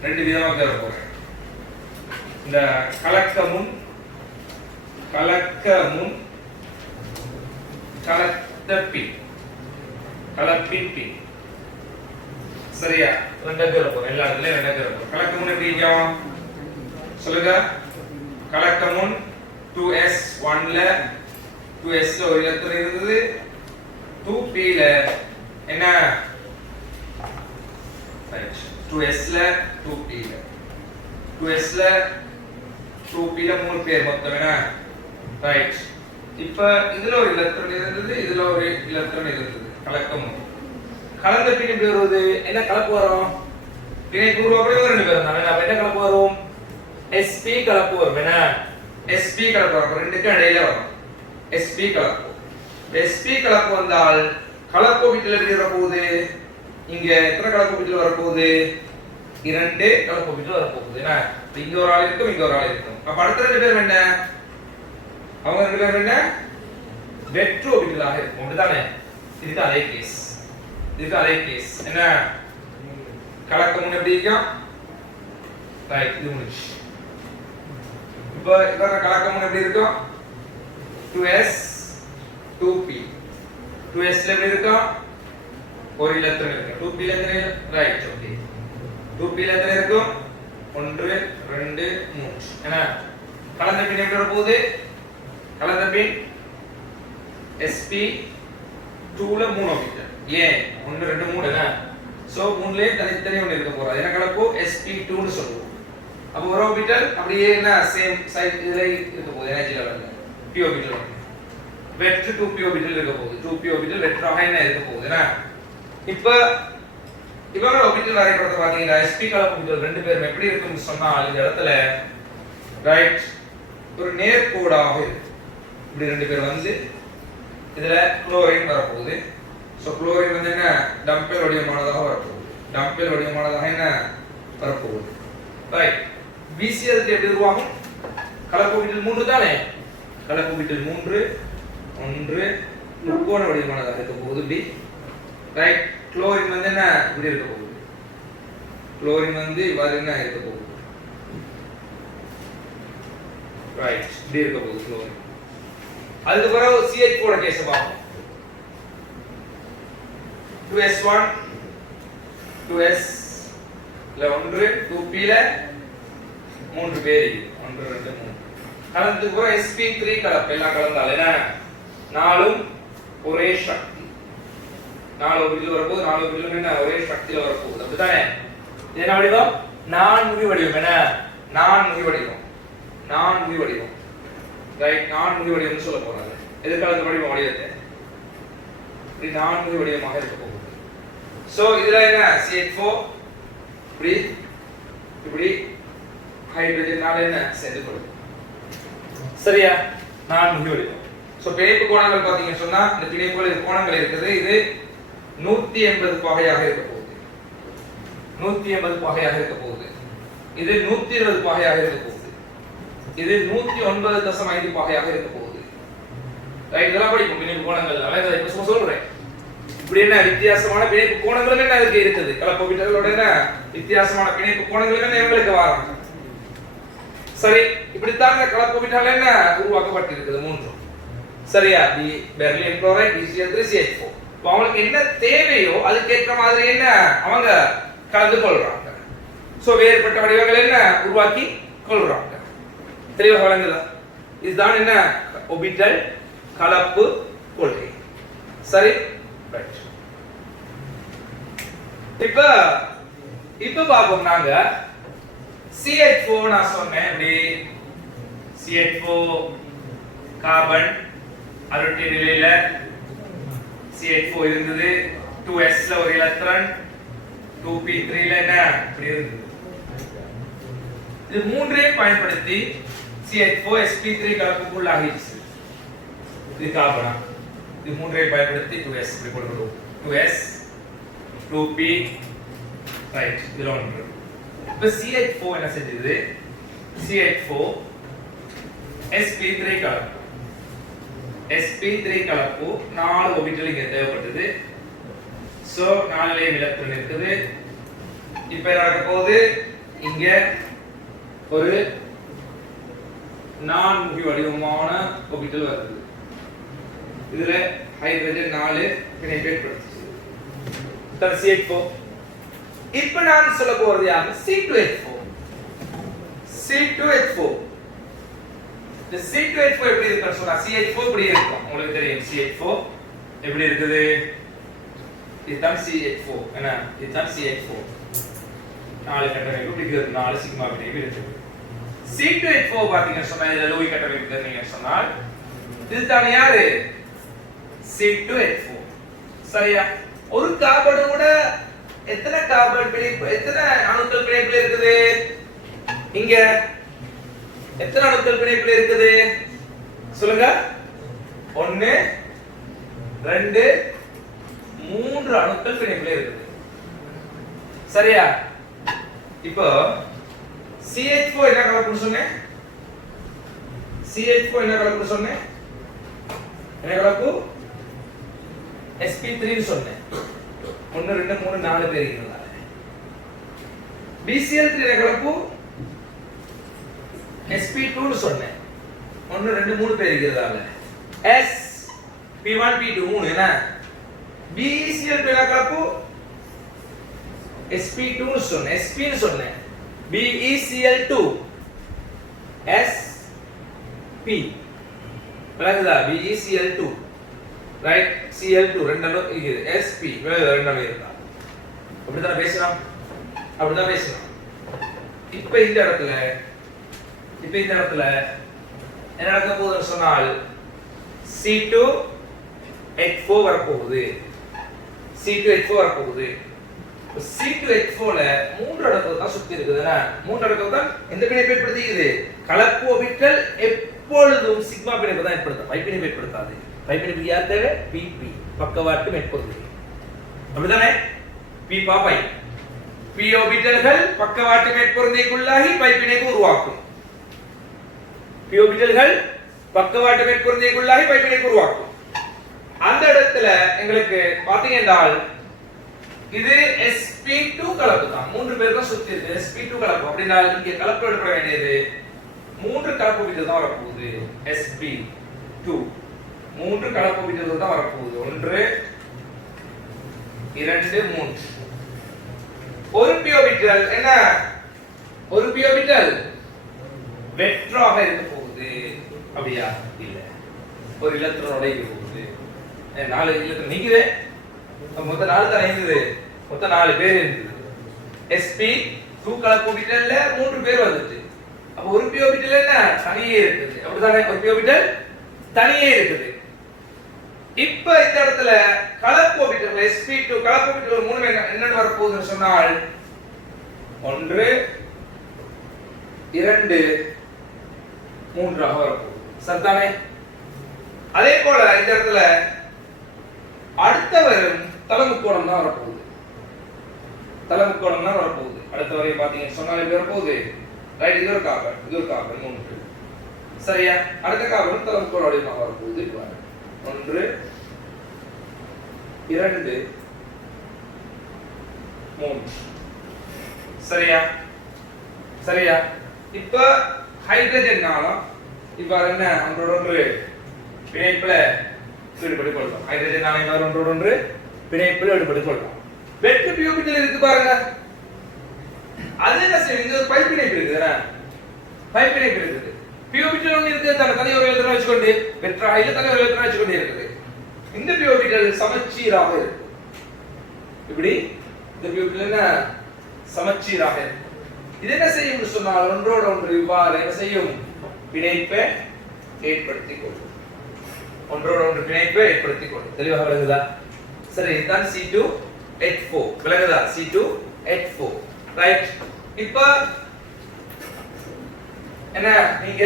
ரெண்டு விதமா கீழ போறேன். இந்த கலக்க முன் கலப்பின் பின் சரியா? ரெண்டு கீழ போறேன். எல்லா இடத்துலயும் ரெண்டு கீழ போறேன். கலக்க முன் எப்படி இருக்கும் சொல்லுங்க? கலக்க முன் 2s1 ல 2s ல ஒரு இலத்திரம் இருந்தது. 2p ல என்ன? ரைட் 2s ல 2p ல 2s ல 2p ல மூணு பேர் மொத்தம் என்ன? ரைட். இப்ப இதுல ஒரு இலத்திரம் இருந்தது, இதுல ஒரு இலத்திரம் இருந்தது. கலக்கம் கலந்த பின் எப்படி வருவது? என்ன கலப்பு வரும்? பிணைப்பு உருவாக்கவே ரெண்டு பேர் இருந்தாங்க. அப்ப என்ன கலப்பு வரும்? sp கலப்பு வரும். என்ன sp கலப்பு வரும். ரெண்டுக்கு இடையில வரும் sp கலப்பு. sp கலப்பு வந்தால் கலப்பு ஆர்பிட்டல் எப்படி வர போகுது? இங்க எத்தனை கலப்பு ஆர்பிட்டல் வர போகுது? இரண்டு கலப்பு ஆர்பிட்டல் வர போகுது. என்ன இங்க ஒரு ஆள் இருக்கும், இங்க ஒரு ஆள் இருக்கும். அப்ப அடுத்த ரெண்டு பேரும் என்ன? அவங்க ரெண்டு பேரும் என்ன? வெற்று ஆர்பிட்டலாக இருக்கும். அப்படிதானே? இதுக்கு அதே கேஸ். என்ன கலக்கம் எப்படி இருக்கும்? ரைட் இது முடிச்சு. இப்ப இவர கலக்கம் எப்படி இருக்கும்? 2s 2p 2s ல எப்படி இருக்கும் ஒரு இலத்திரன் இருக்கு 2p ல எத்தனை ரைட் ஓகே 2p ல எத்தனை இருக்கும் 1 2 3 என்ன கலந்த பின் எப்படி வர போகுது கலந்த பின் sp 2 ல 3 ஆர்பிட்டல் ஏன் 1 2 3 என்ன சோ 3 ல தனித்தனி ஒன்னு இருக்க போறது என்ன கலப்பு sp2 னு சொல்லுவோம் அப்ப ஒரு ஆர்பிட்டல் அப்படியே என்ன சேம் சைடு இதுல இருக்க போகுது எனர்ஜி லெவல்ல p ஆர்பிட்டல் வெற்று 2p ஆர்பிட்டல் இருக்க போகுது 2p ஆர்பிட்டல் வெற்றாக என்ன இருக்க போகுது என்ன இப்ப இவங்க ஆர்பிட்டல் வரைபடத்தை பாத்தீங்கன்னா sp கலப்பு ஆர்பிட்டல் ரெண்டு பேரும் எப்படி இருக்கும்னு சொன்னா இந்த இடத்துல ரைட் ஒரு நேர்கோடாக இருக்கு இப்படி ரெண்டு பேர் வந்து இதுல குளோரின் வர போகுது சோ குளோரின் வந்து என்ன டம்பல் வடிவமானதாக வர போகுது டம்பல் வடிவமானதாக என்ன வர போகுது ரைட் BCl எப்படி உருவாகும் கலப்பு ஆர்பிட்டல் 3 தானே கலப்பு ஆர்பிட்டல் 3 1 முக்கோண வடிவமானதாக இருக்க போகுது இப்படி ரைட் குளோரின் வந்து என்ன இப்படி இருக்க போகுது குளோரின் வந்து இவ்வாறு என்ன இருக்க போகுது ரைட் இப்படி இருக்க போகுது குளோரின் அதுக்கு பிறகு CH4 கேஸ் பார்ப்போம் 2s1 2s ல 1 2p ல 3 பேர் 1 2 3 கலந்துக்கு பிறகு sp3 கலப்பு எல்லாம் கலந்தால என்ன நாலும் ஒரே சக்தி நாலு ஆர்பிட்டல் வரப்போகுது நாலு ஆர்பிட்டல் என்ன ஒரே சக்தியில வரப்போகுது அப்படிதானே இது என்ன வடிவம் நான்முகி வடிவம் என்ன நான்முகி வடிவம் நான்முகி வடிவம் ரைட் நான்முகி வடிவம்னு சொல்ல போறாங்க எதிர்காலத்து வடிவம் வடிவத்தை இப்படி நான்முகி வடிவமாக இருக்க போகுது சோ இதுல என்ன CH4 இப்படி இப்படி ஹைட்ரஜனால என்ன சேர்ந்து கொள்ளும் சரியா நான்முகி வடிவம் சோ பிணைப்பு கோணங்கள் பாத்தீங்கன்னு சொன்னா இந்த பிணைப்புகளின் கோணங்கள் இருக்குது இது 180 பாகையாக இருக்க போகுது 180 பாகையாக இருக்க போகுது இது 120 பாகையாக இருக்க போகுது இது 109.5 பாகையாக இருக்க போகுது ரைட் இதெல்லாம் படிக்கும் பிணைப்பு கோணங்கள் அழகா இப்ப சொல்றேன் இப்படி என்ன வித்தியாசமான பிணைப்பு கோணங்கள் என்ன இருக்குது கலப்பு ஆர்பிட்டலோட என்ன வித்தியாசமான பிணைப்பு கோணங்கள் என்ன எங்களுக்கு வராங்க சரி இப்படித்தான் இந்த கலப்பு ஆர்பிட்டல் என்ன உருவாக்கப்பட்டிருக்குது மூன்றும் சரியா D Berlin chloride BCl3 CH4 இப்போ அவங்களுக்கு என்ன தேவையோ அதுக்கு ஏற்ற மாதிரி என்ன அவங்க கலந்து கொள்றாங்க சோ வேறுபட்ட வடிவங்கள் என்ன உருவாக்கி கொள்றாங்க தெளிவாக விளங்குதா இதுதான் என்ன ஆர்பிட்டல் கலப்பு கொள்கை சரி ரைட் இப்ப பாப்போம் நாங்க CH4 நான் சொன்னேன் இப்படி CH4 கார்பன் அருட்டி நிலையில CH4 இருந்தது 2s ல ஒரு எலக்ட்ரான் 2p3 ல என்ன இப்படி இருந்தது இது மூன்றையும் பயன்படுத்தி CH4 sp3 கலப்புக்குள் ஆகிடுச்சு இது கார்பனா இது மூன்றையும் பயன்படுத்தி 2s இப்படி கொடுக்கிறோம் 2s 2p ரைட் இதுல ஒன்று இப்ப CH4 என்ன செஞ்சது CH4 sp3 கலப்பு sp3 கலப்பு 4 ஆர்பிட்டல் இங்க தேவைப்பட்டது சோ 4 லே எலக்ட்ரான் இருக்குது இப்போ என்ன நடக்க போகுது இங்க ஒரு நான்முகி வடிவமான ஆர்பிட்டல் வருது இதுல ஹைட்ரஜன் 4 பிணைப்பு ஏற்படுத்துது தன் CH4 இப்போ நான் சொல்ல போறது யாரு C2H4 C2H4 இந்த C2H4 எப்படி இருக்குன்னு சொன்னா CH4 இப்படி இருக்கும் உங்களுக்கு தெரியும் CH4 எப்படி இருக்குது இதுதான் CH4 என்ன இதுதான் CH4 நாலு கட்டமைப்பு இப்படி இருக்கு நாலு சிக்மா பிணைப்பு இருக்குது C2H4 பாத்தீங்கன்னு சொன்னா இதுல லூயி கட்டமைப்பு தெரிஞ்சீங்கன்னு சொன்னால் இதுதான் யாரு C2H4 சரியா ஒரு கார்பனோட எத்தனை கார்பன் பிணைப்பு எத்தனை அணுக்கள் பிணைப்புல இருக்குது இங்க எத்தனை அணுக்கள் பிணைப்புல இருக்குது சொல்லுங்க 1 2 3 அணுக்கள் பிணைப்புல இருக்குது சரியா இப்போ CH4 என்ன கலப்புன்னு சொன்னேன் CH4 என்ன கலப்புன்னு சொன்னேன் என்ன கலப்பு sp3 ன்னு சொன்னேன் 1 2 3 4 பேர் இருந்தாங்க BCl3 என்ன கலப்பு sp2 ன்னு சொன்னேன் 1 2 3 பேர் இருக்கிறதால S P1 P2 மூணு என்ன BeCl2 என்ன கலப்பு sp2 னு சொன்னேன் sp னு சொன்னேன் BeCl2 sp விளங்குதா BeCl2 ரைட் Cl2 ரெண்டும் இருக்குது sp ரெண்டும் இருக்கா அப்படிதான் பேசலாம் இப்போ இந்த இடத்துல என்ன நடக்க போகுதுன்னு சொன்னால் C2H4 வரப்போகுது C2H4 ல மூன்று அடுக்கு தான் சுத்தி இருக்குதுன்னா மூன்று அடுக்கு தான் எந்த பிணைப்பு ஏற்படுத்திக்குது கலப்பு ஆர்பிட்டல் எப்பொழுதும் சிக்மா பிணைப்பு தான் ஏற்படுத்தும் பை பிணைப்பு ஏற்படுத்தாது பை பிணைப்பு யார் தேவை PP பக்கவாட்டு மேற்பகுதி அப்படிதானே P பை P ஆர்பிட்டல்கள் பக்கவாட்டு மேற்பொருந்தைக்குள்ளாகி பை பிணைப்பு உருவாக்கும் P ஆர்பிட்டல்கள் பக்கவாட்டு மேற்பொருந்தைக்குள்ளாகி பை பிணைப்பு உருவாக்கும் அந்த இடத்துல எங்களுக்கு பாத்தீங்க என்றால் இது sp2 கலப்பு தான் மூன்று பேர் தான் சுத்தி இருக்கு sp2 கலப்பு அப்படினா இங்க கலப்பு எடுக்க வேண்டியது மூன்று கலப்பு விகிதம் தான் வரப்போகுது sp2 மூன்று கலப்பு விகிதம் தான் வரப்போகுது 1 2 3 ஒரு p ஆர்பிட்டல் என்ன ஒரு p ஆர்பிட்டல் வெற்றாக இருக்க போகுது அப்படியா இல்ல ஒரு எலக்ட்ரானோட இருக்க போகுது நாலு எலக்ட்ரான் நீக்குது மொத்தம் 4 தான் இருந்தது மொத்தம் 4 பேர் இருந்தது sp2 கலப்பு ஆர்பிட்டல்ல 3 பேர் வந்துச்சு அப்ப ஒரு p ஆர்பிட்டல் என்ன தனியே இருக்குது அப்படிதானே ஒரு p ஆர்பிட்டல் தனியே இருக்குது இப்ப இந்த இடத்துல கலப்பு ஆர்பிட்டல் sp2 கலப்பு ஆர்பிட்டல் 3 என்ன வர போகுதுன்னு சொன்னால் 1 2 3 ஆக வர போகுது சரிதானே அதே போல இந்த இடத்துல அடுத்த வரும் தலமுக்கோணம் தான் வரப்போகுது அடுத்த வரையும் பாத்தீங்கன்னு சொன்னாலே எப்படி வரப்போகுது ரைட் இது ஒரு கார்பன் 3 சரியா அடுத்த கார்பன் தலமுக்கோணம் வடிவமாக வரப்போகுது 1 2 3 சரியா இப்ப ஹைட்ரஜன்னாலும் இப்ப என்ன ஒன்றோடு பிணைப்புல ஈடுபட்டுக் கொள்றோம் ஹைட்ரஜன் அணைமார் ஒன்றோடு பிணைப்பில் ஈடுபட்டுக் கொள்றோம் வெற்று p ஆர்பிட்டல் இருக்கு பாருங்க அது என்ன செய்யுது இங்க ஒரு பை பிணைப்பு இருக்குதுனா பை பிணைப்பு இருக்குது p ஆர்பிட்டல் ஒன்னு இருக்கு தனி ஒரு எலக்ட்ரான் வச்சுக்கொண்டு வெற்று ஹைல தனி ஒரு எலக்ட்ரான் வச்சுக்கொண்டு இருக்குது இந்த p ஆர்பிட்டல் சமச்சீராக இருக்கு இப்படி இந்த p ஆர்பிட்டல் என்ன சமச்சீராக இருக்கு இது என்ன செய்யும் சொன்னால் ஒன்றோடு ஒன்று இவ்வாறு என்ன செய்யும் பிணைப்பை ஏற்படுத்திக் கொள்ளும் தெளிவாக விளங்குதா சரி இதுதான் C2H4 விளங்குதா C2H4 ரைட் இப்ப என்ன நீங்க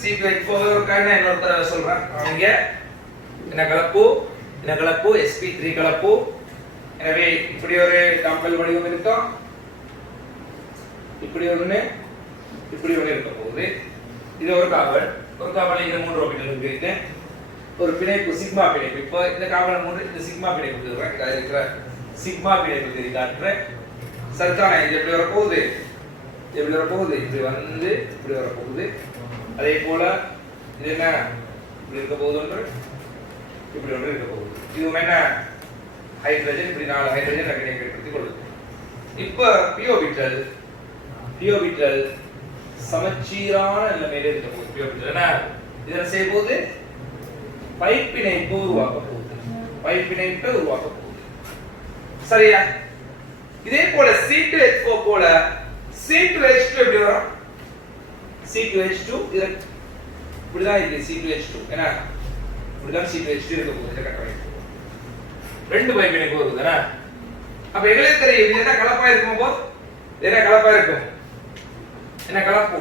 C2H4 ஒரு காரணம் இன்னொரு தடவை சொல்றேன் நீங்க என்ன கலப்பு sp3 கலப்பு எனவே இப்படி ஒரு டாம்பல் வடிவம் இருக்கும் இப்படி ஒண்ணு இருக்க போகுது இது ஒரு கார்பன் இங்க 3 ஆர்பிட்டல் இருக்கு ஒரு பிணைப்பு சிக்மா பிணைப்பு இப்போ இந்த கார்பன் 3 இந்த சிக்மா பிணைப்பு இருக்குறேன் இத இருக்கிற சிக்மா பிணைப்பு தெரியாதுறேன் சரிதானே இது எப்படி வர போகுது இப்படி வந்து இப்படி வர போகுது அதே போல இது என்ன இப்படி இருக்க போகுது இப்படி ஒன்று இருக்க போகுது இது என்ன ஹைட்ரஜன் இப்படி 4 ஹைட்ரஜன் பிணைப்பு ஏற்படுத்திக் கொள்ளுது இப்போ p ஆர்பிட்டல் சமச்சீரான நிலைமையில இருக்க போகுது p ஆர்பிட்டல் என்ன இதனை செய்ய போகுது பை பிணைப்பு உருவாக்க போகுது சரியா இதே போல C2H4 போல C2H2 எப்படி வரும் C2H2 இப்படிதான் இருக்கு C2H2 என்ன இப்படிதான் C2H2 இருக்க போகுது இந்த கட்டமைப்பு ரெண்டு பை பிணைப்பு வருதுனா அப்ப எங்களுக்கு தெரியும் இது என்ன கலப்பா இருக்குமோ என்ன கலப்பு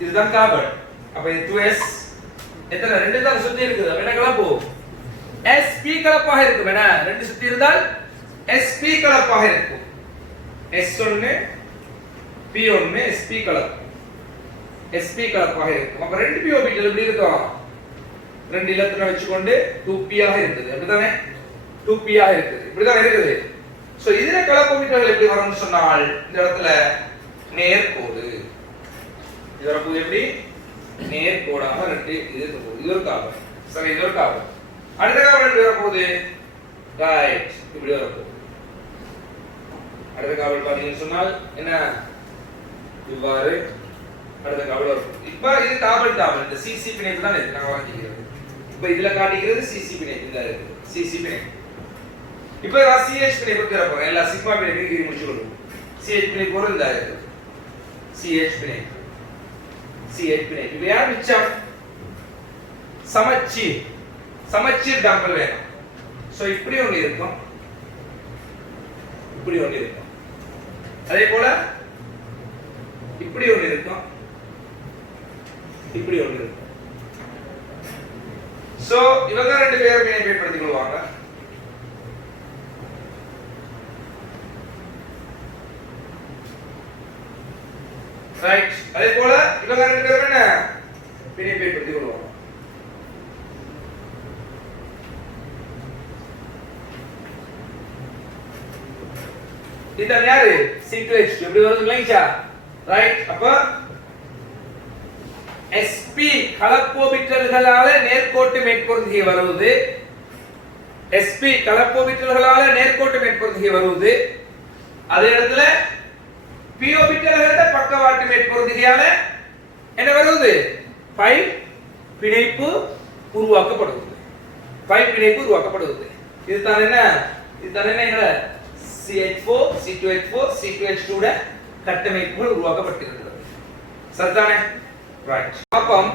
இதுதான் கார்பன் அப்ப இது 2s எத்தனை ரெண்டு தான் சுத்தி இருக்குது அப்ப என்ன கலப்பு sp கலப்பாக இருக்கும் என்ன ரெண்டு சுத்தி இருந்தால் sp கலப்பாக இருக்கும் s1 p1 sp கலப்பாக இருக்கும் அப்ப ரெண்டு p ஆர்பிட்டல் எப்படி இருக்கும் ரெண்டு எலக்ட்ரான் வச்சுக்கொண்டு 2p ஆக இருக்குது அப்படிதானே 2p ஆக இருக்குது இப்படிதான் இருக்குது சோ இதுல கலப்பு ஆர்பிட்டல் எப்படி வரும்னு சொன்னால் இந்த இடத்துல நேர்கோடு இது வரப்போகுது எப்படி நேர்கோடாக ரெண்டு இது இருக்கும். இது ஒரு கார்பன். சரி, இது ஒரு கார்பன். அடுத்த கார்பன் எப்படி வரப்போகுது? ரைட், இப்படி வரப்போகுது. அடுத்த கார்பன் பாத்தீங்கன்னு சொன்னால் என்ன இவ்வாறு அடுத்த கார்பன் வரும். இப்ப இது கார்பன் கார்பன் இந்த சிசி பிணைப்பு தான் இருக்கு நான் வரைஞ்சிக்கிறது. இப்ப இதுல காட்டிக்கிறது சிசி பிணைப்பு இந்த இருக்கு சிசி பிணைப்பு. இப்ப நான் சிஹெச் பிணைப்பு தர போறேன். எல்லா சிக்மா பிணைப்பு இது முடிச்சு கொள்ளும். சிஹெச் பிணைப்பு ஒரு இந்த இருக்கு சிஹெச் பிணைப்பு சிஹெச் பிணைப்பு. இது யார் மிச்சம்? சமச்சீர் சமச்சீர் டம்பல் வேணும். சோ இப்படி ஒன்று இருக்கும், இப்படி ஒன்று இருக்கும், அதே போல இப்படி ஒன்று இருக்கும், இப்படி ஒன்று இருக்கும். சோ இவங்க ரெண்டு பேரும் இணைப்படுத்திக் கொள்வாங்க. ரைட், அதே போல இவங்க ரெண்டு பேரும் என்ன இணைப்படுத்திக் கொள்வாங்க. இதான் யாரு? C2H2 இப்படி வருது இல்லையா? ரைட், அப்ப sp கலப்போபிட்டல்களால நேர்கோட்டு மேற்பொருந்திகை வருவது, sp கலப்போபிட்டல்களால நேர்கோட்டு மேற்பொருந்திகை வருவது. அதே இடத்துல p ஆர்பிட்டல்களோட பக்கவாட்டு மேற்பொருந்திகையால என்ன வருவது? பை பிணைப்பு உருவாக்கப்படுவது. பை பிணைப்பு உருவாக்கப்படுவது. இதுதான் என்ன? இதுதான் என்ன? CH4 C2H4 C2H2 உட கட்டமைப்புகள் உருவாக்கப்பட்டிருக்கிறது. சரிதானே? ரைட். அப்பம்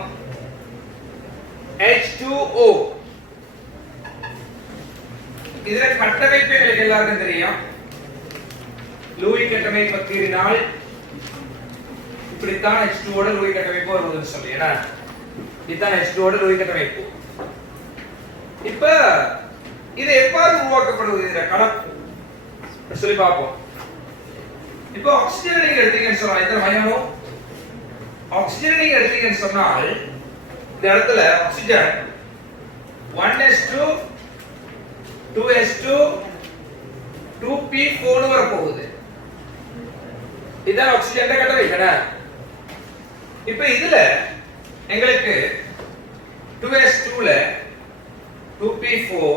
H2O இதர கட்டமைப்பு உங்களுக்கு எல்லாருக்கும் தெரியும். லூயி கட்டமைப்பு பற்றினால் இப்படித்தான் H2O ஓட லூயி கட்டமைப்பு வருதுன்னு சொல்லியேனா. இதுதான் H2O ஓட லூயி கட்டமைப்பு. இப்ப இது எவ்வாறு உருவாக்கப்படுவது? இதர கலப்பு சொல்லி பார்ப்போம். இப்போ ஆக்ஸிஜன் நீங்க எடுத்தீங்கன்னு சொன்னா இந்த மையமும் ஆக்ஸிஜன் நீங்க எடுத்தீங்கன்னு சொன்னால் இந்த இடத்துல ஆக்ஸிஜன் 1s2 2s2 2p4 வர போகுது. இதான் ஆக்ஸிஜன் கட்டமைப்பு. இப்போ இதுல எங்களுக்கு 2s2 ல 2p4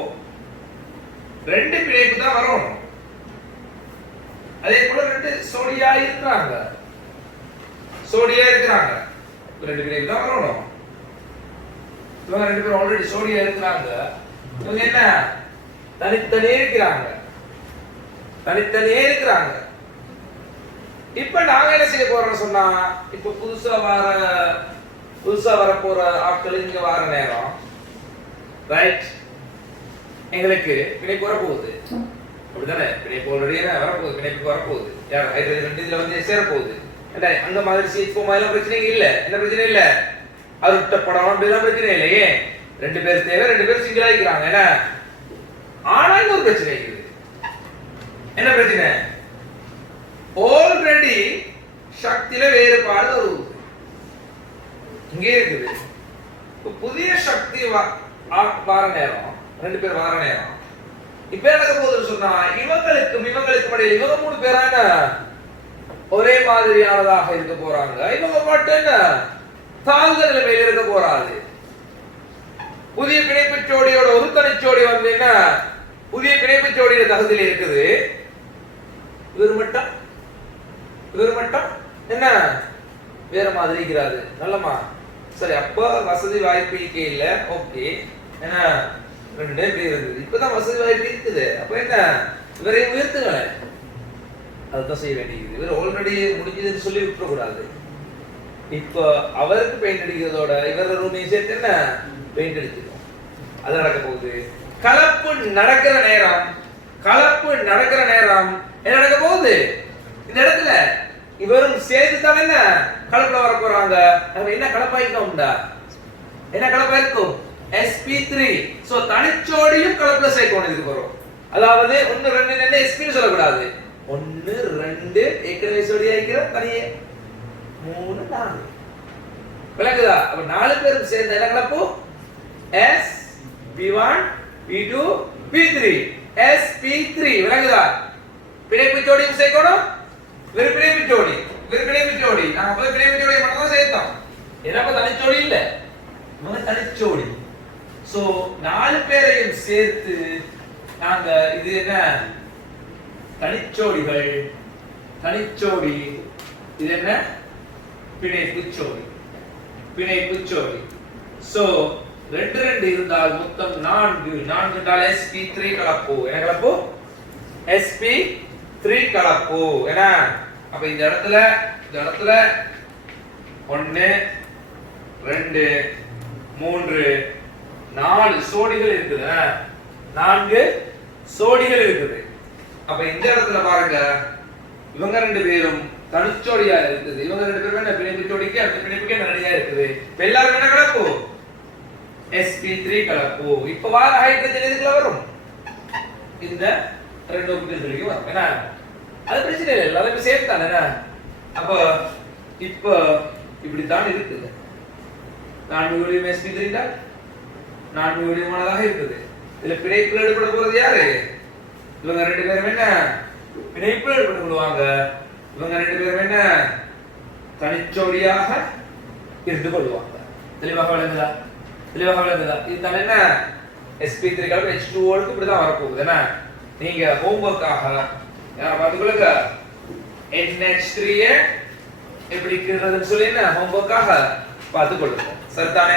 ரெண்டு பிணைப்பு தான் வரணும். அதே போல ரெண்டு சோடியா இருக்கிறாங்க, சோடியா இருக்கிறாங்க, ரெண்டு பிணைப்பு தான் வரணும். இவங்க ரெண்டு பேரும் ஆல்ரெடி சோடியா இருக்கிறாங்க. இவங்க என்ன தனித்தனியே இருக்கிறாங்க, தனித்தனியே இருக்கிறாங்க. இப்ப நாங்க என்ன செய்ய போறோம்னு சொன்னா, இப்ப புதுசா வர போற ஆட்கள் இங்க வர நேரம் ரைட் எங்களுக்கு பிணைப்பு வரப்போகுது. அப்படிதானே? பிணைப்பு ஆல்ரெடி வரப்போகுது, பிணைப்பு வரப்போகுது. யார் ஹைட்ரஜன் ரெண்டு இதுல வந்து சேரப்போகுது. அந்த மாதிரி CH4 எல்லாம் பிரச்சனை இல்ல. என்ன பிரச்சனை இல்ல? அருட்டப்படம் அப்படிலாம் பிரச்சனை இல்லையே. ரெண்டு பேர் தேவை, ரெண்டு பேர் சிங்கிள் ஆகிக்கிறாங்க. என்ன ஆனா இன்னொரு பிரச்சனை இருக்குது. என்ன பிரச்சனை? ஆல்ரெடி சக்தியில வேறுபாடு வருது இங்கே இருக்குது. புதிய சக்தி வார நேரம் ரெண்டு பேர் வார நேரம் இப்ப நடக்க போகுதுன்னு சொன்னா இவங்களுக்கும் இடையில இவங்க மூணு பேரா என்ன ஒரே மாதிரியானதாக இருக்க போறாங்க. இவங்க மட்டும் என்ன தாழ்ந்த நிலைமையில் இருக்க போறாது. புதிய பிணைப்பு ஜோடியோட ஒரு தனிச்சோடி வந்து என்ன புதிய பிணைப்பு ஜோடியோட தகுதியில் இருக்குது. இவர் மட்டும் என்ன வேற மாதிரி இருக்கிறாரு. நல்லமா சரி, அப்ப வசதி வாய்ப்பு இல்ல. ஓகே, என்ன ரெண்டு பேர் இருக்குது. இப்பதான் வசதி வாய்ப்பு இருக்குது. அப்ப என்ன இவரை உயர்த்துங்களே, அதுதான் செய்ய வேண்டியது. இவர் ஆல்ரெடி முடிஞ்சதுன்னு சொல்லி விட்டுறக்கூடாது. இப்ப அவருக்கு பெயிண்ட் அடிக்கிறதோட இவர ரூமையும் சேர்த்து என்ன பெயிண்ட் அடிச்சிடும். அது நடக்க போகுது. கலப்பு நடக்கிற நேரம் என்ன நடக்க போகுது? இந்த இடத்துல இவரும் சேர்த்து தான் என்ன கலப்புல வர போறாங்க. என்ன கலப்பாயிருக்கோம்டா, என்ன கலப்பாயிருக்கும்? sp3. சோ தனிச்சோடியும் கலப்புல சேர்க்கணும். இதுக்கு வரும். அதாவது 1 2 என்ன sp ன்னு சொல்லக்கூடாது. 1 2 ஏற்கனவே சோடி ஆயிக்கிற தனியே 3 4 விளங்குதா? அப்ப 4 பேரும் சேர்ந்து என்ன கலப்பு? sp1 p2 p3 sp3 விளங்குதா? பிணைப்பு ஜோடியும் சேர்க்கணும். பிணைப்பு ஜோடி நாங்க பிணைப்பு ஜோடி மட்டும் தான் சேர்த்தோம். ஏன்னா தனிச்சோடி இல்ல, இவங்க தனிச்சோடி. சோ 4 பேரையும் சேர்த்து நாங்க இது என்ன தனிச்சோடிகள், தனிச்சோடி. இது என்ன பிணைப்புச்சோடி, பிணைப்புச்சோடி. சோ 2 2 இருந்தால் மொத்தம் 4. 4 என்றால் sp3 கலப்பு. என்ன கலப்பு? sp3 கலப்பு. என்ன அப்ப இந்த இடத்துல 1 2 3 4 சோடிகள் இருக்குது. 4 சோடிகள் இருக்குது. அப்ப இந்த இடத்துல பாருங்க, இவங்க 2 பேரும் தனிச்சோடியா இருக்குது. இவங்க 2 பேரும் என்ன பிணைப்பு ஜோடிக்கு அந்த பிணைப்புக்கு ரெடியா இருக்குது. இப்ப எல்லாரும் என்ன கலப்பு? sp3 கலப்பு. இப்ப வார ஹைட்ரஜன் எதுக்குள்ள வரும்? இந்த 2 ஆர்பிட்டால்களுக்கு வரும். என்ன அது பிரச்சனை இல்லை, எல்லாரும் சேம் தானே. அப்ப இப்ப இப்படி தான் இருக்குது. 4 யூனியம் sp3 தான் 4 யூனியமானதாக இருக்குது. இதுல பிணைப்புல ஈடுபட போறது யாரு? இவங்க 2 பேரும் என்ன பிணைப்புல ஈடுபட கொள்வாங்க. இவங்க 2 பேரும் என்ன தனிச்சோடியாக இருந்து கொள்வாங்க. தெளிவாக விளங்குதா? தெளிவாக விளங்குதா? இதுதான் என்ன sp3 கலப்பு H2O க்கு இப்படி தான் வரப்போகுது. என்ன நீங்க ஹோம்வொர்க்காக யார பாத்துக்கொள்ளுங்க. NH3 எப்படி இருக்கிறதுன்னு சொல்லி என்ன ஹோம்வொர்க்காக பாத்துக்கொள்ளுங்க. சரிதானே?